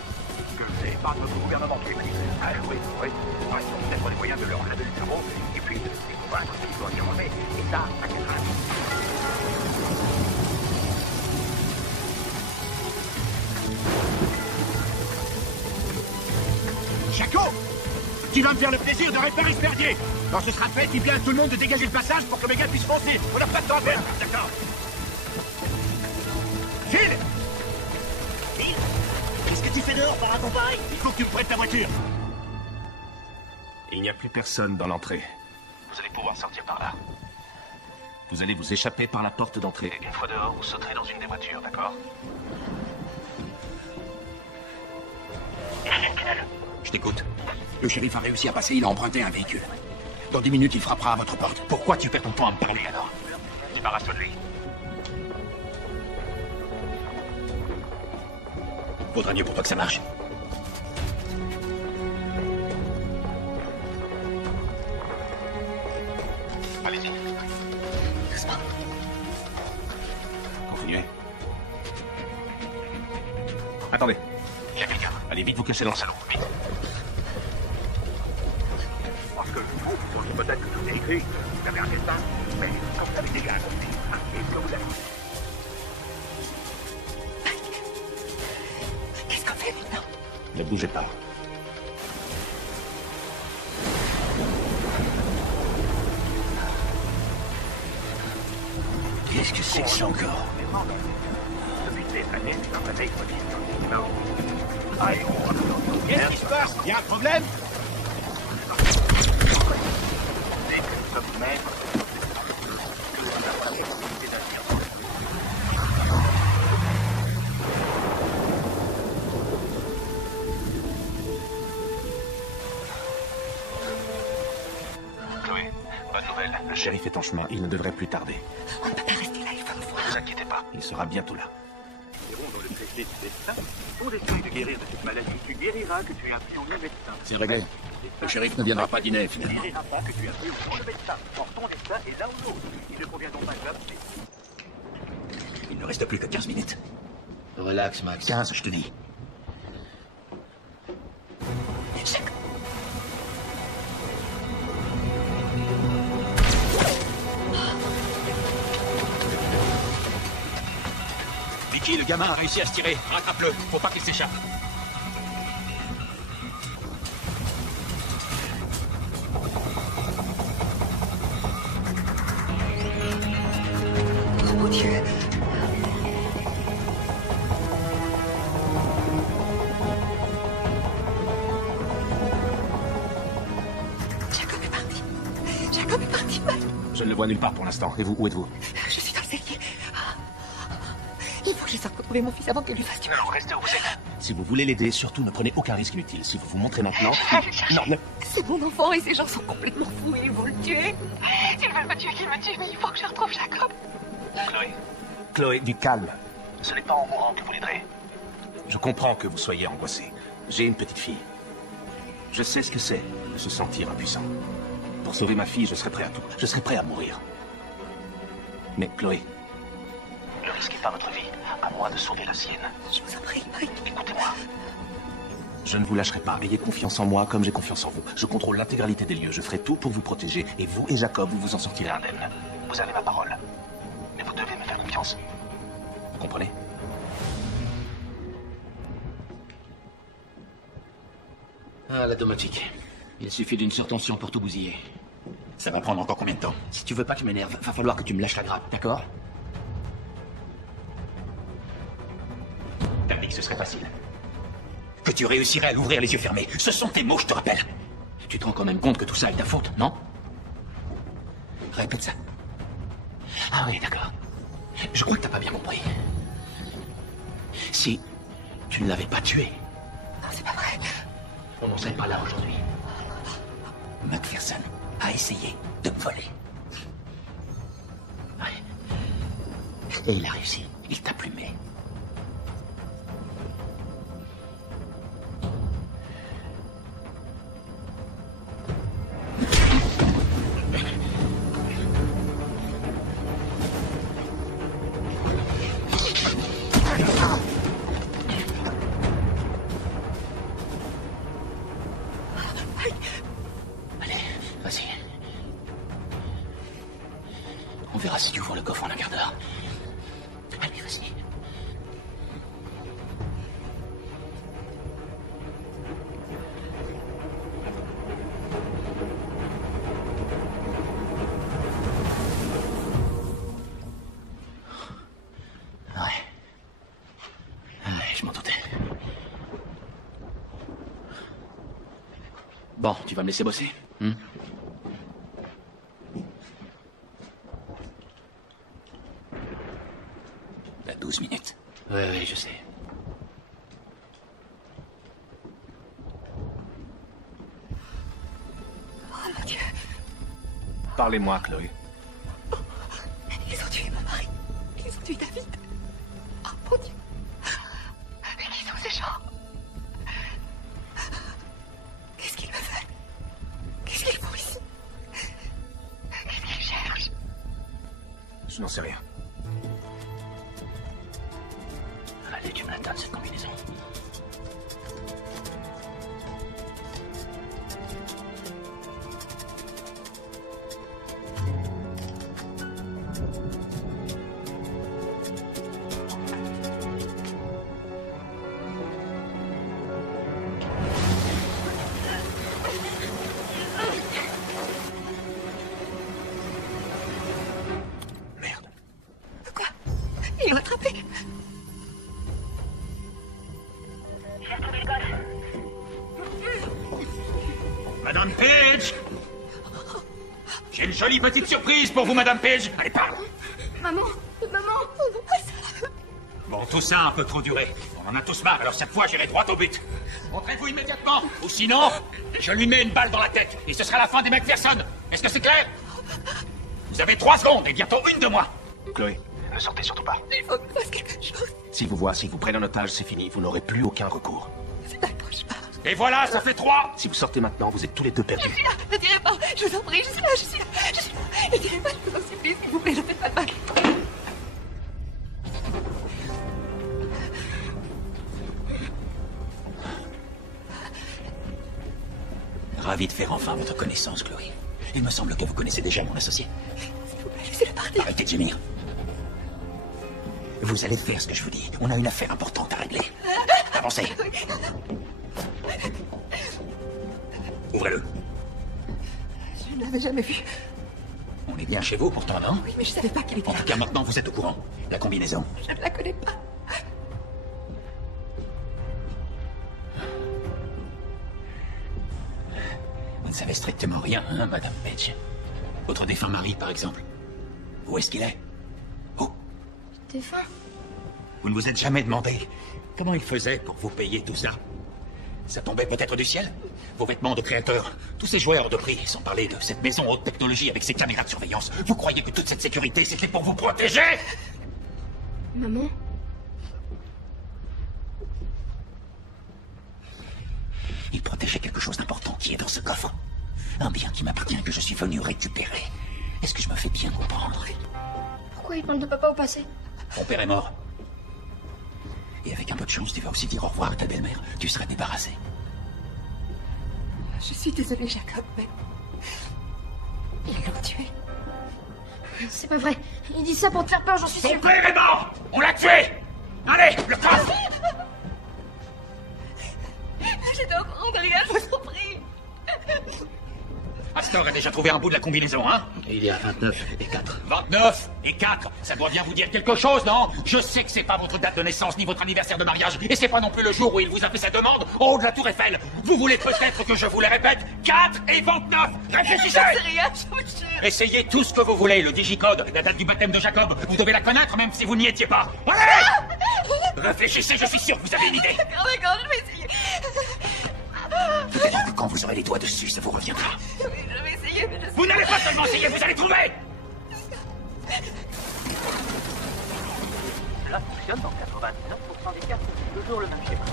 c'est pas notre gouvernement qui est pris à jouer. Oui, ils ont peut-être les moyens de leur laver le cerveau et puis de les convaincre qu'ils doivent être enlevés. Et ça, à quel âge? Tu vas me faire le plaisir de réparer ce merdier. Quand ce sera fait, tu dis à tout le monde de dégager le passage pour que mes gars puissent foncer. On n'a pas de temps à perdre, d'accord? Gilles! Qu'est-ce que tu fais dehors par rapport pareil? Il faut que tu me prêtes ta voiture. Il n'y a plus personne dans l'entrée. Vous allez pouvoir sortir par là. Vous allez vous échapper par la porte d'entrée. Et une fois dehors, vous sauterez dans une des voitures, d'accord? Je t'écoute. Le shérif a réussi à passer, il a emprunté un véhicule. Dans 10 minutes, il frappera à votre porte. Pourquoi tu perds ton temps à me parler alors? Débarrasse-toi de lui. Vaudra mieux pour toi que ça marche. Allez-y. Doucement. Continuez. Attendez. Il y a quelqu'un. Allez vite vous cacher dans le salon. Vite. Parce que vous, peut-être que tout est écrit. Vous avez un destin. Mais quand vous avez des gars, qu'est-ce que vous avez? Qu'est-ce qu'on fait maintenant? Ne bougez pas. Qu'est-ce que c'est que ça encore? Depuis des années, c'est un réveil quotidien. Allez, Qu'est-ce qui se passe? Y a un problème? comme maître. Chloé, bonne nouvelle. Le shérif est en chemin. Il ne devrait plus tarder. On ne peut pas rester là, il faut le voir. Ne vous inquiétez pas. Il sera bientôt là. Dans le traité du destin, on essaye de guérir de cette maladie. Tu guériras que tu as pris au médecin. C'est réglé. Le shérif ne viendra pas dîner, Tu finalement. guériras pas que tu as pris au médecin. Or, ton destin est là ou l'autre. Il ne convient donc pas d'appeler. Il ne reste plus que 15 minutes. Relax, Max. 15, je te dis. Vicky, le gamin a réussi à se tirer. Rattrape-le. Faut pas qu'il s'échappe. Oh mon Dieu. Jacob est parti. Jacob est parti. Je ne le vois nulle part pour l'instant. Et vous, où êtes-vous? Je suis dans le cellier. Il faut que je sorte pour trouver mon fils avant qu'elle lui fasse du mal. Restez où vous êtes. Si vous voulez l'aider, surtout ne prenez aucun risque inutile. Si vous vous montrez maintenant... Non, ne... C'est mon enfant et ces gens sont complètement fous. Ils vont le tuer. S'ils veulent me tuer, qu'ils me tuent. Mais il faut que je retrouve Jacob. Chloé, Chloé, du calme. ce n'est pas en mourant que vous l'aiderez. Je comprends que vous soyez angoissée. J'ai une petite fille. Je sais ce que c'est de se sentir impuissant. Pour sauver ma fille, je serai prêt à tout. Je serai prêt à mourir. Mais Chloé, Ne risquez pas votre vie, à moins de sauver la sienne. Je vous en prie, Mike. Écoutez-moi. je ne vous lâcherai pas. Ayez confiance en moi comme j'ai confiance en vous. Je contrôle l'intégralité des lieux. Je ferai tout pour vous protéger. Et vous et Jacob, vous vous en sortirez indemne. Vous avez ma parole. Mais vous devez me faire confiance. Vous comprenez? Ah, la domotique. Il suffit d'une surtension pour tout bousiller. Ça va prendre encore combien de temps? Si tu veux pas que je m'énerve, va falloir que tu me lâches la grappe, d'accord? T'as dit que ce serait facile. Que tu réussirais à l'ouvrir les yeux fermés. Ce sont tes mots, je te rappelle. Tu te rends quand même compte que tout ça est ta faute, non? Répète ça. Ah oui, d'accord. Je crois que t'as pas bien compris. Si tu ne l'avais pas tué, Non, c'est pas vrai. on n'en serait pas là aujourd'hui. Macpherson a essayé de me voler. Ouais. Et il a réussi. Il t'a plumé. Allez, vas-y. On verra si tu ouvres le coffre en un quart d'heure. Allez, vas-y. Bon, tu vas me laisser bosser. 12 minutes. Oui, je sais. Oh mon Dieu. Parlez-moi, Chloé. Ils ont tué mon mari. Ils ont tué David. Oh mon Dieu. Mais qui sont ces gens? Qu'est-ce qu'ils me veulent? Qu'est-ce qu'ils font ici? Qu'est-ce qu'ils cherchent? Je n'en sais rien. Allez, tu me la donnes, cette combinaison. Quoi? Ils l'ont attrapé. Madame Page! J'ai une jolie petite surprise pour vous, Madame Page. Allez, parle! Maman, Bon, tout ça a un peu trop duré. On en a tous marre, alors cette fois, j'irai droit au but. Montrez-vous immédiatement, ou sinon, je lui mets une balle dans la tête, et ce sera la fin des McPherson. Est-ce que c'est clair? Vous avez 3 secondes, et bientôt une de moi. Chloé, ne sortez surtout pas. Il faut que je fasse quelque chose. s'ils vous voient, s'ils vous prennent en otage, c'est fini. Vous n'aurez plus aucun recours. C'est un cauchemar. Et voilà, ça fait 3. Si vous sortez maintenant, vous êtes tous les deux perdus. Je suis là, ne tirez pas. Je vous en prie, je suis là, je suis là. Je suis là. Ne tirez pas, je vous en supplie, s'il vous plaît, ne faites pas de mal. Ravi de faire enfin votre connaissance, Chloé. Il me semble que vous connaissez déjà mon associé. S'il vous plaît, laissez-le partir. Arrêtez de gémir. Vous allez faire ce que je vous dis. On a une affaire importante à régler. Avancez. Ouvrez-le. Je ne l'avais jamais vu. On est bien chez vous pourtant, non? Oui, mais je savais pas qu'il était En là. tout cas, maintenant, vous êtes au courant. La combinaison. Je ne la connais pas. Vous ne savez strictement rien, hein, Madame Page? Votre défunt mari, par exemple. Où est-ce qu'il est? Oh, Défunt? vous ne vous êtes jamais demandé comment il faisait pour vous payer tout ça? Ça tombait peut-être du ciel? Vos vêtements de créateur, tous ces jouets hors de prix, sans parler de cette maison haute technologie avec ses caméras de surveillance. Vous croyez que toute cette sécurité, c'était pour vous protéger? Maman? Il protégeait quelque chose d'important qui est dans ce coffre. Un bien qui m'appartient, que je suis venu récupérer. Est-ce que je me fais bien comprendre? Pourquoi il parle de papa au passé? Ton père est mort. Et avec un peu de chance, tu vas aussi dire au revoir à ta belle-mère. Tu seras débarrassé. Je suis désolée, Jacob, mais... Ils l'ont tué. C'est pas vrai. Il dit ça pour te faire peur, j'en suis Son sûre. père est mort. On l'a tué. Allez, le coffre. J'étais au courant de rien, je vous en prie. Astor a déjà trouvé un bout de la combinaison, hein? Il y a 29 et 4. 29 et 4, ça doit bien vous dire quelque chose, non? Je sais que c'est pas votre date de naissance ni votre anniversaire de mariage, et c'est pas non plus le jour où il vous a fait sa demande au haut de la tour Eiffel. Vous voulez peut-être que je vous les répète? 4 et 29. Réfléchissez! Rien, je vous jure. Essayez tout ce que vous voulez, le digicode, la date du baptême de Jacob, vous devez la connaître même si vous n'y étiez pas. Allez! Réfléchissez, je suis sûr que vous avez une idée. D'accord, je vais essayer. Peut-être que quand vous aurez les doigts dessus, ça vous reviendra. Oui, je vais essayer, mais je sais... Vous n'allez pas seulement essayer, vous allez trouver! Cela fonctionne dans 99% des cas. Toujours le même schéma.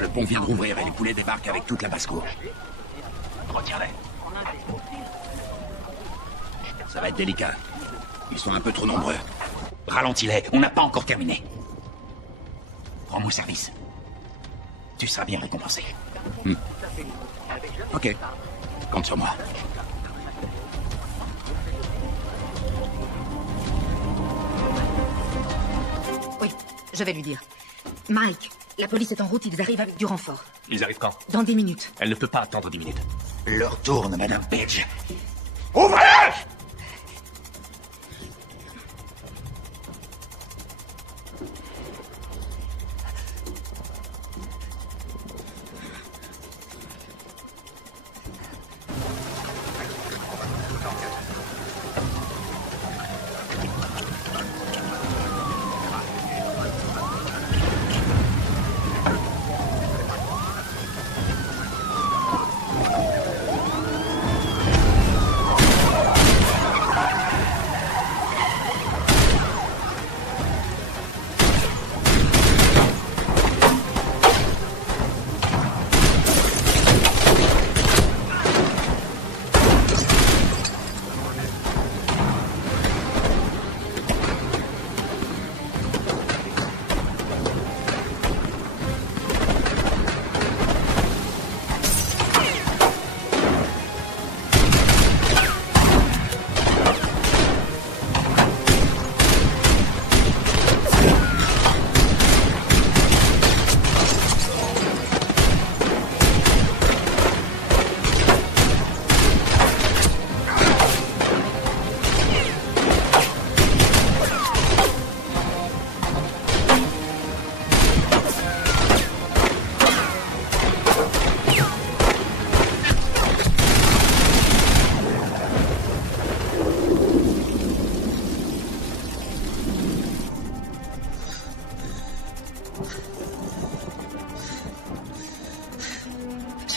Le pont vient de rouvrir et les poulets débarquent avec toute la basse-cour. Retiens-les. Ça va être délicat. Ils sont un peu trop nombreux. Ralentis-les, on n'a pas encore terminé. Rends-moi service. Tu seras bien récompensé. Ok. Compte sur moi. Oui, je vais lui dire. Mike, la police est en route, ils arrivent avec du renfort. Ils arrivent quand? Dans 10 minutes. Elle ne peut pas attendre 10 minutes. Leur tourne, Madame Page. Ouvrez!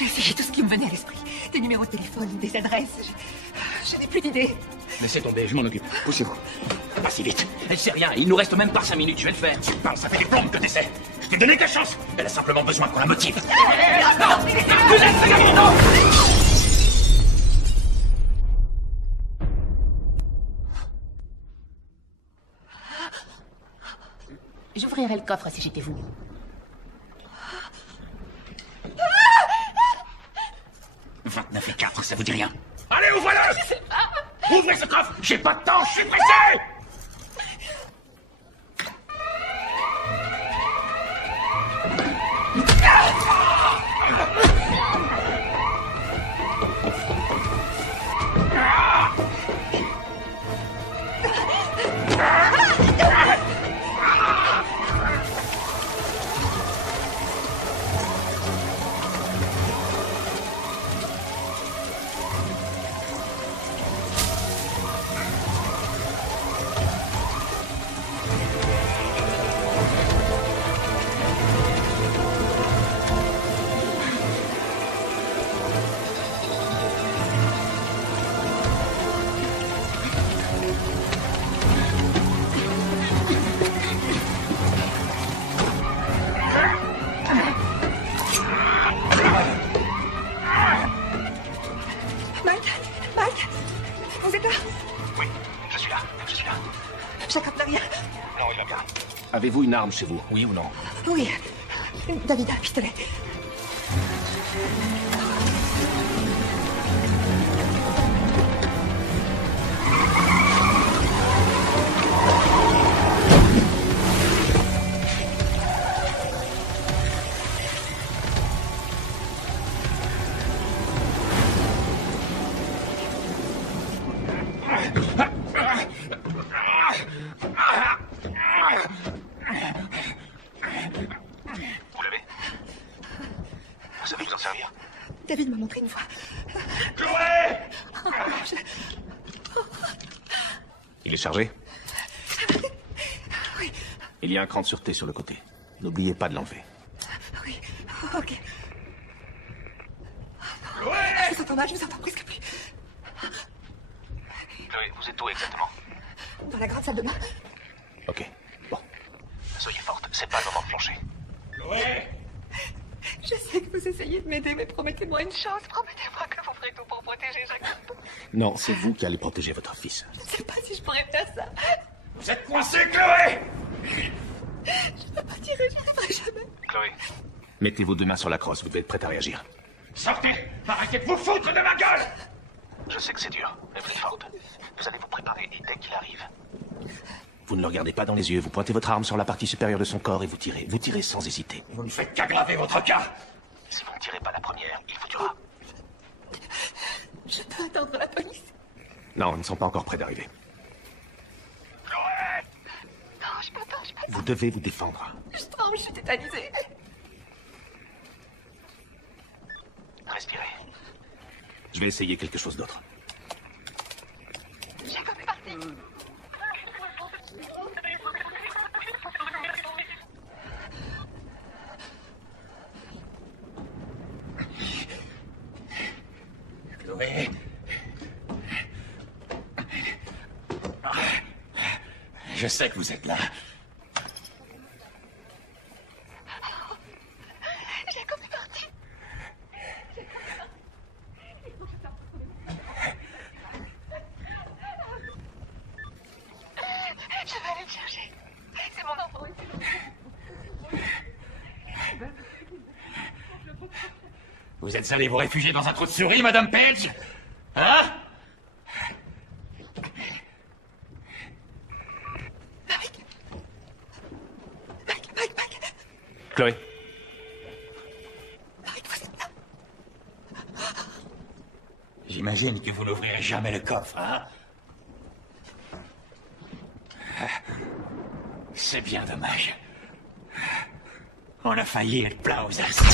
J'ai essayé tout ce qui me venait à l'esprit. Des numéros de téléphone, des adresses. Je n'ai plus d'idées. Laissez tomber, je m'en occupe. Poussez-vous. Pas si vite. Elle sait rien, il nous reste même pas 5 minutes, je vais le faire. Tu parles, ça fait des plombes que t'essaies. Je t'ai donné ta chance. Elle a simplement besoin qu'on la motive. J'ouvrirais le coffre si j'étais vous. « 29 et 4, ça vous dit rien? Allez, ouvre-le! Ouvrez ce coffre! J'ai pas de temps, je suis pressé! Mike, vous êtes là? Oui, je suis là. Jacob n'a rien. Non, il va bien. Avez-vous une arme chez vous, oui ou non? Oui. David a un pistolet. Vous l'avez? Vous savez vous en servir? David m'a montré une fois. Chloé! Il est chargé? Oui. Il y a un cran de sûreté sur le côté. N'oubliez pas de l'enlever. Oui, ok. Chloé! Je vous entends mal, je vous entends presque plus. Chloé, vous êtes où exactement? Dans la grande salle de bain. Ok, bon. Soyez forte, c'est pas le moment de plancher. Chloé! Je sais que vous essayez de m'aider, mais promettez-moi une chance. Promettez-moi que vous ferez tout pour protéger Jacob. Non, c'est vous qui allez protéger votre fils. Je ne sais pas si je pourrais faire ça. Vous êtes coincé, Chloé! Je ne peux pas tirer, je n'arriverai jamais. Chloé, Mettez vos deux mains sur la crosse, vous devez être prête à réagir. sortez! Arrêtez de vous foutre de ma gueule! Je sais que c'est dur, mais vous êtes forte. Vous allez vous préparer et dès qu'il arrive... Vous ne le regardez pas dans les yeux, vous pointez votre arme sur la partie supérieure de son corps et vous tirez. Vous tirez sans hésiter. Vous ne faites qu'aggraver votre cas! Si vous ne tirez pas la première, il vous tuera. Je peux attendre la police. Non, ils ne sont pas encore près d'arriver. Chloé! Non, je peux pas. Vous devez vous défendre. Je tremble, je suis tétanisée. Respirez. Je vais essayer quelque chose d'autre. Jacob est parti. Chloé... Je sais que vous êtes là. Jacob est parti. Je vais aller le chercher. C'est mon enfant. Vous êtes allé vous réfugier dans un trou de souris, Madame Page? Hein? Mike. Chloé, Mike, vous êtes là. J'imagine que vous n'ouvrirez jamais le coffre, hein? C'est bien dommage. On a failli être plein aux as.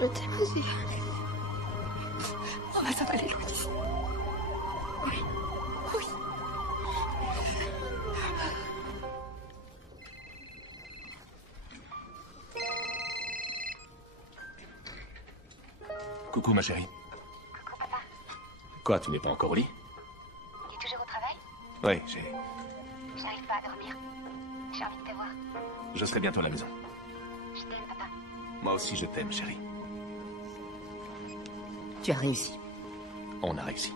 Je t'aime aussi. On va s'en aller loin d'ici. Oui. Oui. Coucou, ma chérie. Coucou, papa. Quoi, tu n'es pas encore au lit? Tu es toujours au travail? Oui, Je n'arrive pas à dormir. J'ai envie de te voir. je serai bientôt à la maison. Je t'aime, papa. Moi aussi, je t'aime, chérie. Tu as réussi. On a réussi.